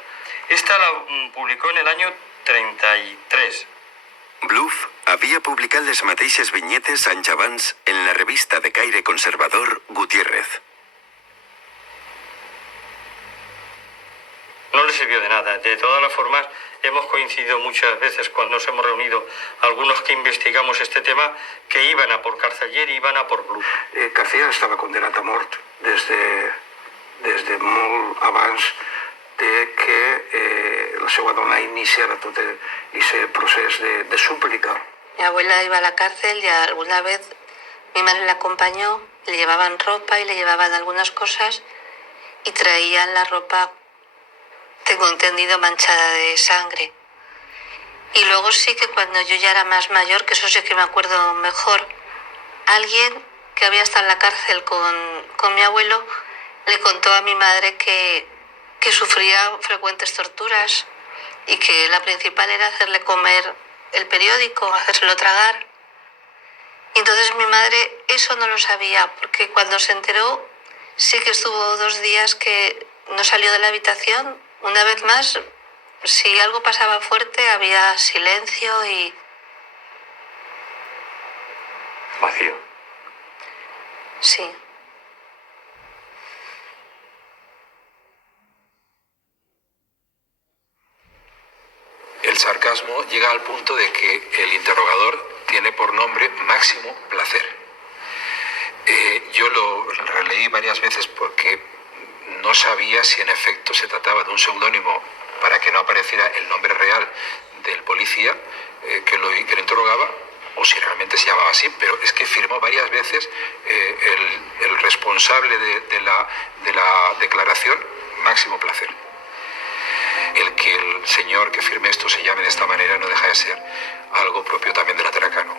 Esta la publicó en el año 33. Bluff havia publicat les mateixes vinyetes anys abans en la revista de caire conservador Gutiérrez. No le sirvió de nada. De todas las formas, hemos coincidido muchas veces cuando nos hemos reunido algunos que investigamos este tema, que iban a por Carceller y iban a por Bluth. Carceller estava condenat a mort des de molt abans de que la seva dona iniciara tot aquest procés de súplica. Mi abuela iba a la cárcel y alguna vez mi madre la acompañó, le llevaban ropa y le llevaban algunas cosas y traían la ropa, tengo entendido, manchada de sangre. Y luego sí que cuando yo ya era más mayor, que eso sí que me acuerdo mejor, alguien que había estado en la cárcel con mi abuelo le contó a mi madre que sufría frecuentes torturas y que la principal era hacerle comer el periódico, hacérselo tragar. Y entonces mi madre eso no lo sabía, porque cuando se enteró sí que estuvo 2 días que no salió de la habitación. Una vez más, si algo pasaba fuerte, había silencio y... Vacío. Sí. El sarcasmo llega al punto de que el interrogador tiene por nombre Máximo Placer. Yo lo releí varias veces porque no sabía si en efecto se trataba de un seudónimo para que no apareciera el nombre real del policía que lo interrogaba, o si realmente se llamaba así, pero es que firmó varias veces el responsable de la declaración, Máximo Placer. El que el señor que firme esto se llame de esta manera no deja de ser algo propio también del atracano.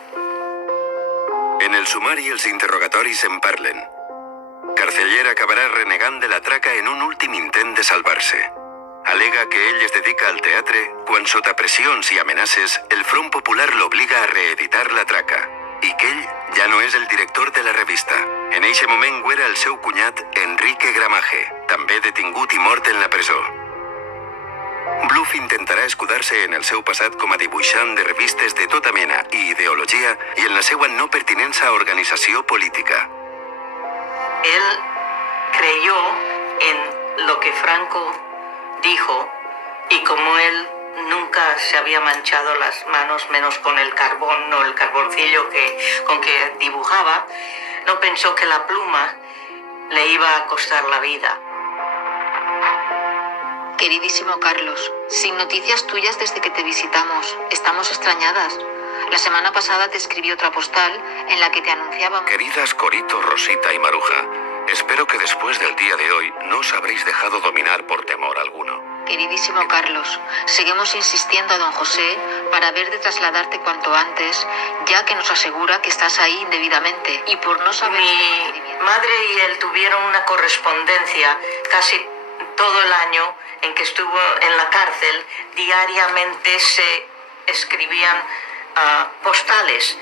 En el sumari els interrogatoris en parlen. Carceller acabarà renegant de la traca en un últim intent de salvar-se. Al·lega que ell es dedica al teatre quan sota pressions i amenaces el Front Popular l'obliga a reeditar la traca i que ell ja no és el director de la revista. En eixe moment guera el seu cunyat Enrique Gramaje, també detingut i mort en la presó. Bluff intentarà escudar-se en el seu passat com a dibuixant de revistes de tota mena i ideologia i en la seva no pertinença a organizació política. Él creyó en lo que Franco dijo y como él nunca se había manchado las manos menos con el carbón o el carboncillo con que dibujaba, no pensó que la pluma le iba a costar la vida. Queridísimo Carlos, sin noticias tuyas desde que te visitamos. Estamos extrañadas. La semana pasada te escribí otra postal en la que te anunciábamos... Queridas Corito, Rosita y Maruja, espero que después del día de hoy no os habréis dejado dominar por temor alguno. Queridísimo Carlos, seguimos insistiendo a don José para ver de trasladarte cuanto antes, ya que nos asegura que estás ahí indebidamente y por no saber... Mi madre y él tuvieron una correspondencia casi todo el año en que estuvo en la cárcel. Diariamente se escribían postales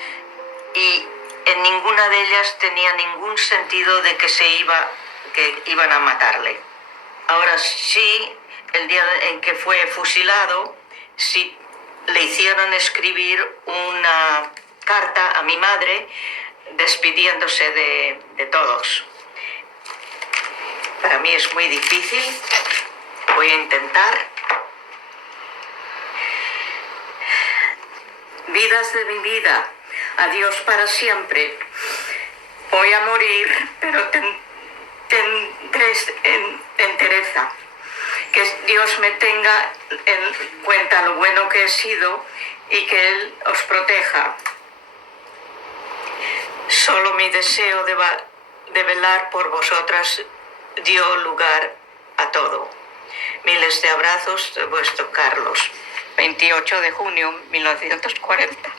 y en ninguna de ellas tenía ningún sentido de que iban a matarle. Ahora sí, el día en que fue fusilado, sí le hicieron escribir una carta a mi madre despidiéndose de todos. Para mí es muy difícil, voy a intentar. Vidas de mi vida, adiós para siempre. Voy a morir, pero tendré entereza. Que Dios me tenga en cuenta lo bueno que he sido y que Él os proteja. Solo mi deseo de velar por vosotras dio lugar a todo. Miles de abrazos de vuestro Carlos. 28 de junio 1940.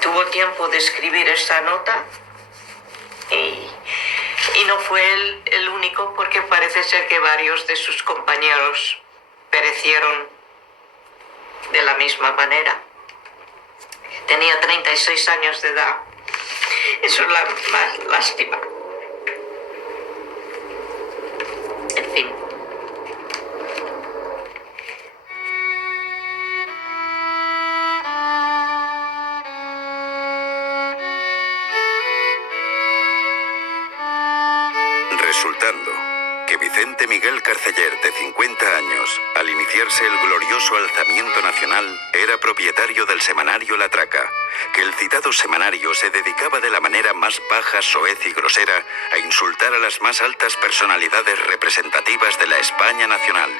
Tuvo tiempo de escribir esta nota y no fue él el único, porque parece ser que varios de sus compañeros perecieron de la misma manera. Tenía 36 años de edad. Eso es la más lástima. En fin. Resultando que Vicente Miguel Carceller, de 50 años, al iniciarse el glorioso alzamiento nacional, era propietario del semanario La Traca, que el citado semanario se dedicaba de la manera más baja, soez y grosera a insultar a las más altas personalidades representativas de la España nacional,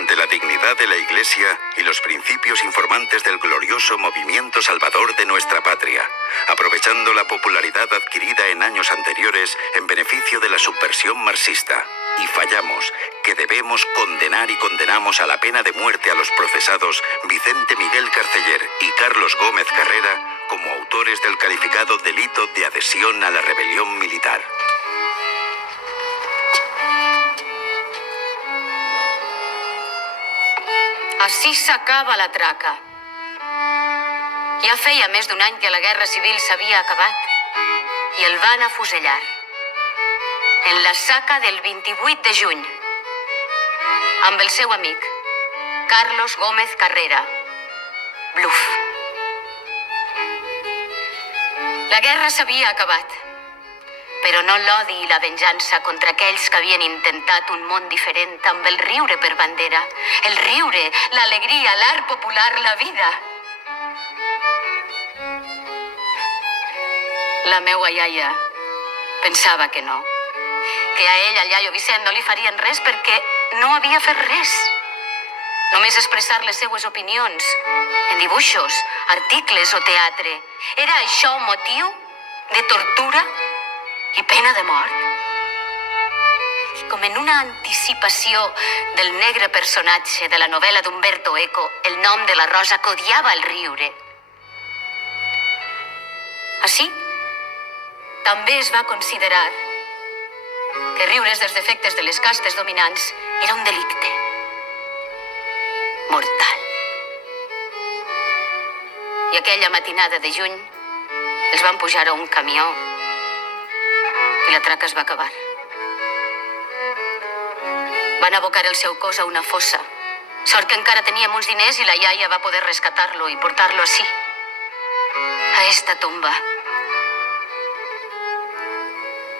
de la dignidad de la Iglesia y los principios informantes del glorioso movimiento salvador de nuestra patria, aprovechando la popularidad adquirida en años anteriores en beneficio de la subversión marxista. Y fallamos, que debemos condenar y condenamos a la pena de muerte a los procesados Vicente Miguel Carceller y Carlos Gómez Carrera como autores del calificado delito de adhesión a la rebelión militar. Així s'acaba la traca. Ja feia més d'un any que la guerra civil s'havia acabat i el van afusellar. En la saca del 28 de juny, amb el seu amic, Carlos Gómez Carrera. Bluff. La guerra s'havia acabat, però no l'odi i la venjança contra aquells que havien intentat un món diferent amb el riure per bandera. El riure, l'alegria, l'art popular, la vida. La meua iaia pensava que no, que a ell, al iaio Vicent, no li farien res perquè no havia fet res. Només expressar les seues opinions en dibuixos, articles o teatre. Era això motiu de tortura i pena de mort? Com en una anticipació del negre personatge de la novel·la d'Umberto Eco, el nom de la rosa que odiava el riure. Així, també es va considerar que riure's dels defectes de les castes dominants era un delicte mortal. I aquella matinada de juny els van pujar a un camió i la traca es va acabar. Van abocar el seu cos a una fossa. Sort que encara teníem uns diners i la iaia va poder rescatar-lo i portar-lo ací, a esta tomba.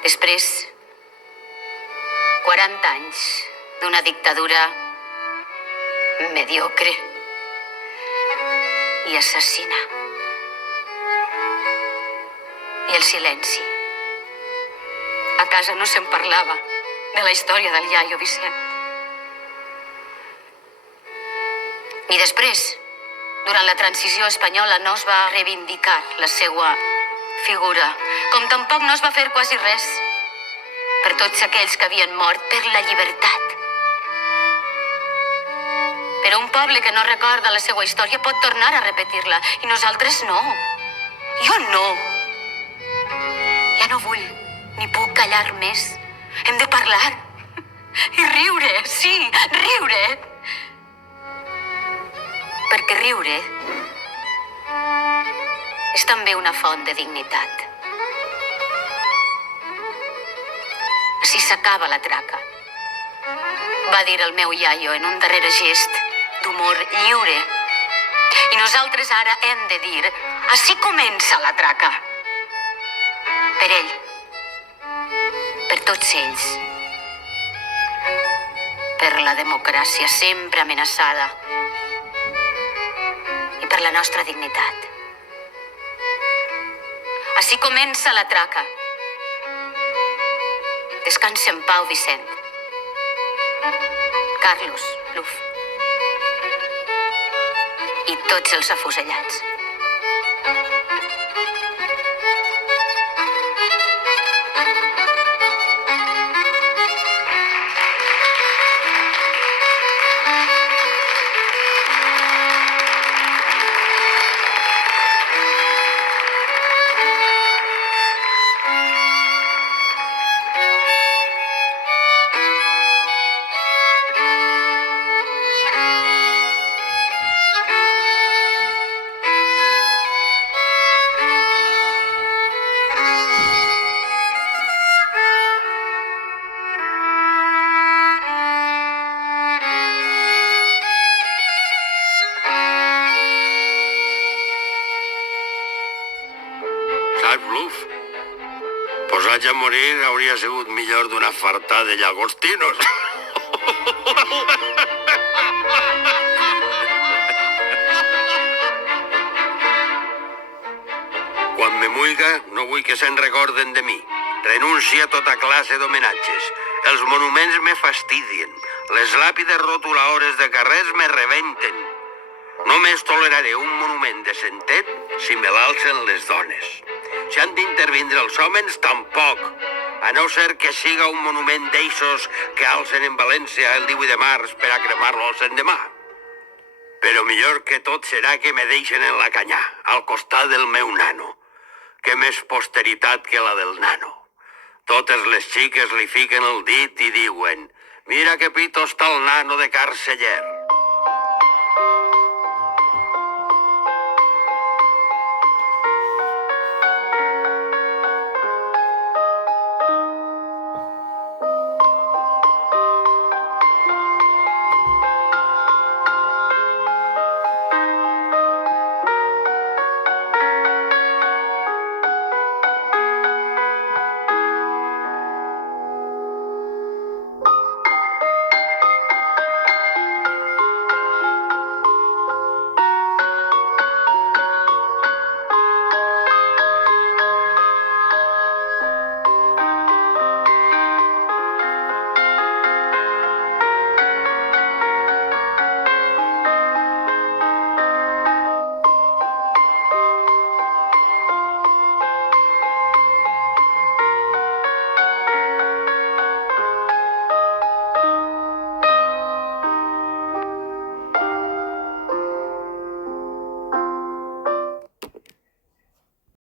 Després, 40 anys d'una dictadura mediocre i assassina. I el silenci. A casa no se'n parlava de la història del iaio Vicent. I després, durant la transició espanyola, no es va reivindicar la seva figura, com tampoc no es va fer quasi res per tots aquells que havien mort per la llibertat. Però un poble que no recorda la seva història pot tornar a repetir-la, i nosaltres no. Jo no. Ja no vull ni puc callar més. Hem de parlar. I riure, sí, riure. Perquè riure és també una font de dignitat. Així s'acaba la traca, va dir el meu iaio en un darrere gest d'humor lliure. I nosaltres ara hem de dir, així comença la traca. Per ell, per tots ells, per la democràcia sempre amenaçada, per la nostra dignitat. Així comença la traca. Descansa en pau, Vicent. Carlos, Luz. I tots els afusellats. Saps, Luz? Posats a morir hauria sigut millor d'una fartada de llagostinos. Quan me muiga, no vull que se'n recorden de mi. Renuncio a tota classe d'homenatges. Els monuments me fastidien. Les làpides rotulaores de carrers me rebenten. Només toleraré un monument de sentet si me l'alcen les dones. Si han d'intervindre els homes, tampoc. A no ser que siga un monument d'eixos que alcen en València el 18 de març per a cremar-lo el l'endemà. Però millor que tot serà que me deixen en la canyà, al costat del meu nano, que més posteritat que la del nano. Totes les xiques li fiquen el dit i diuen: «Mira que pito està el nano de Carceller».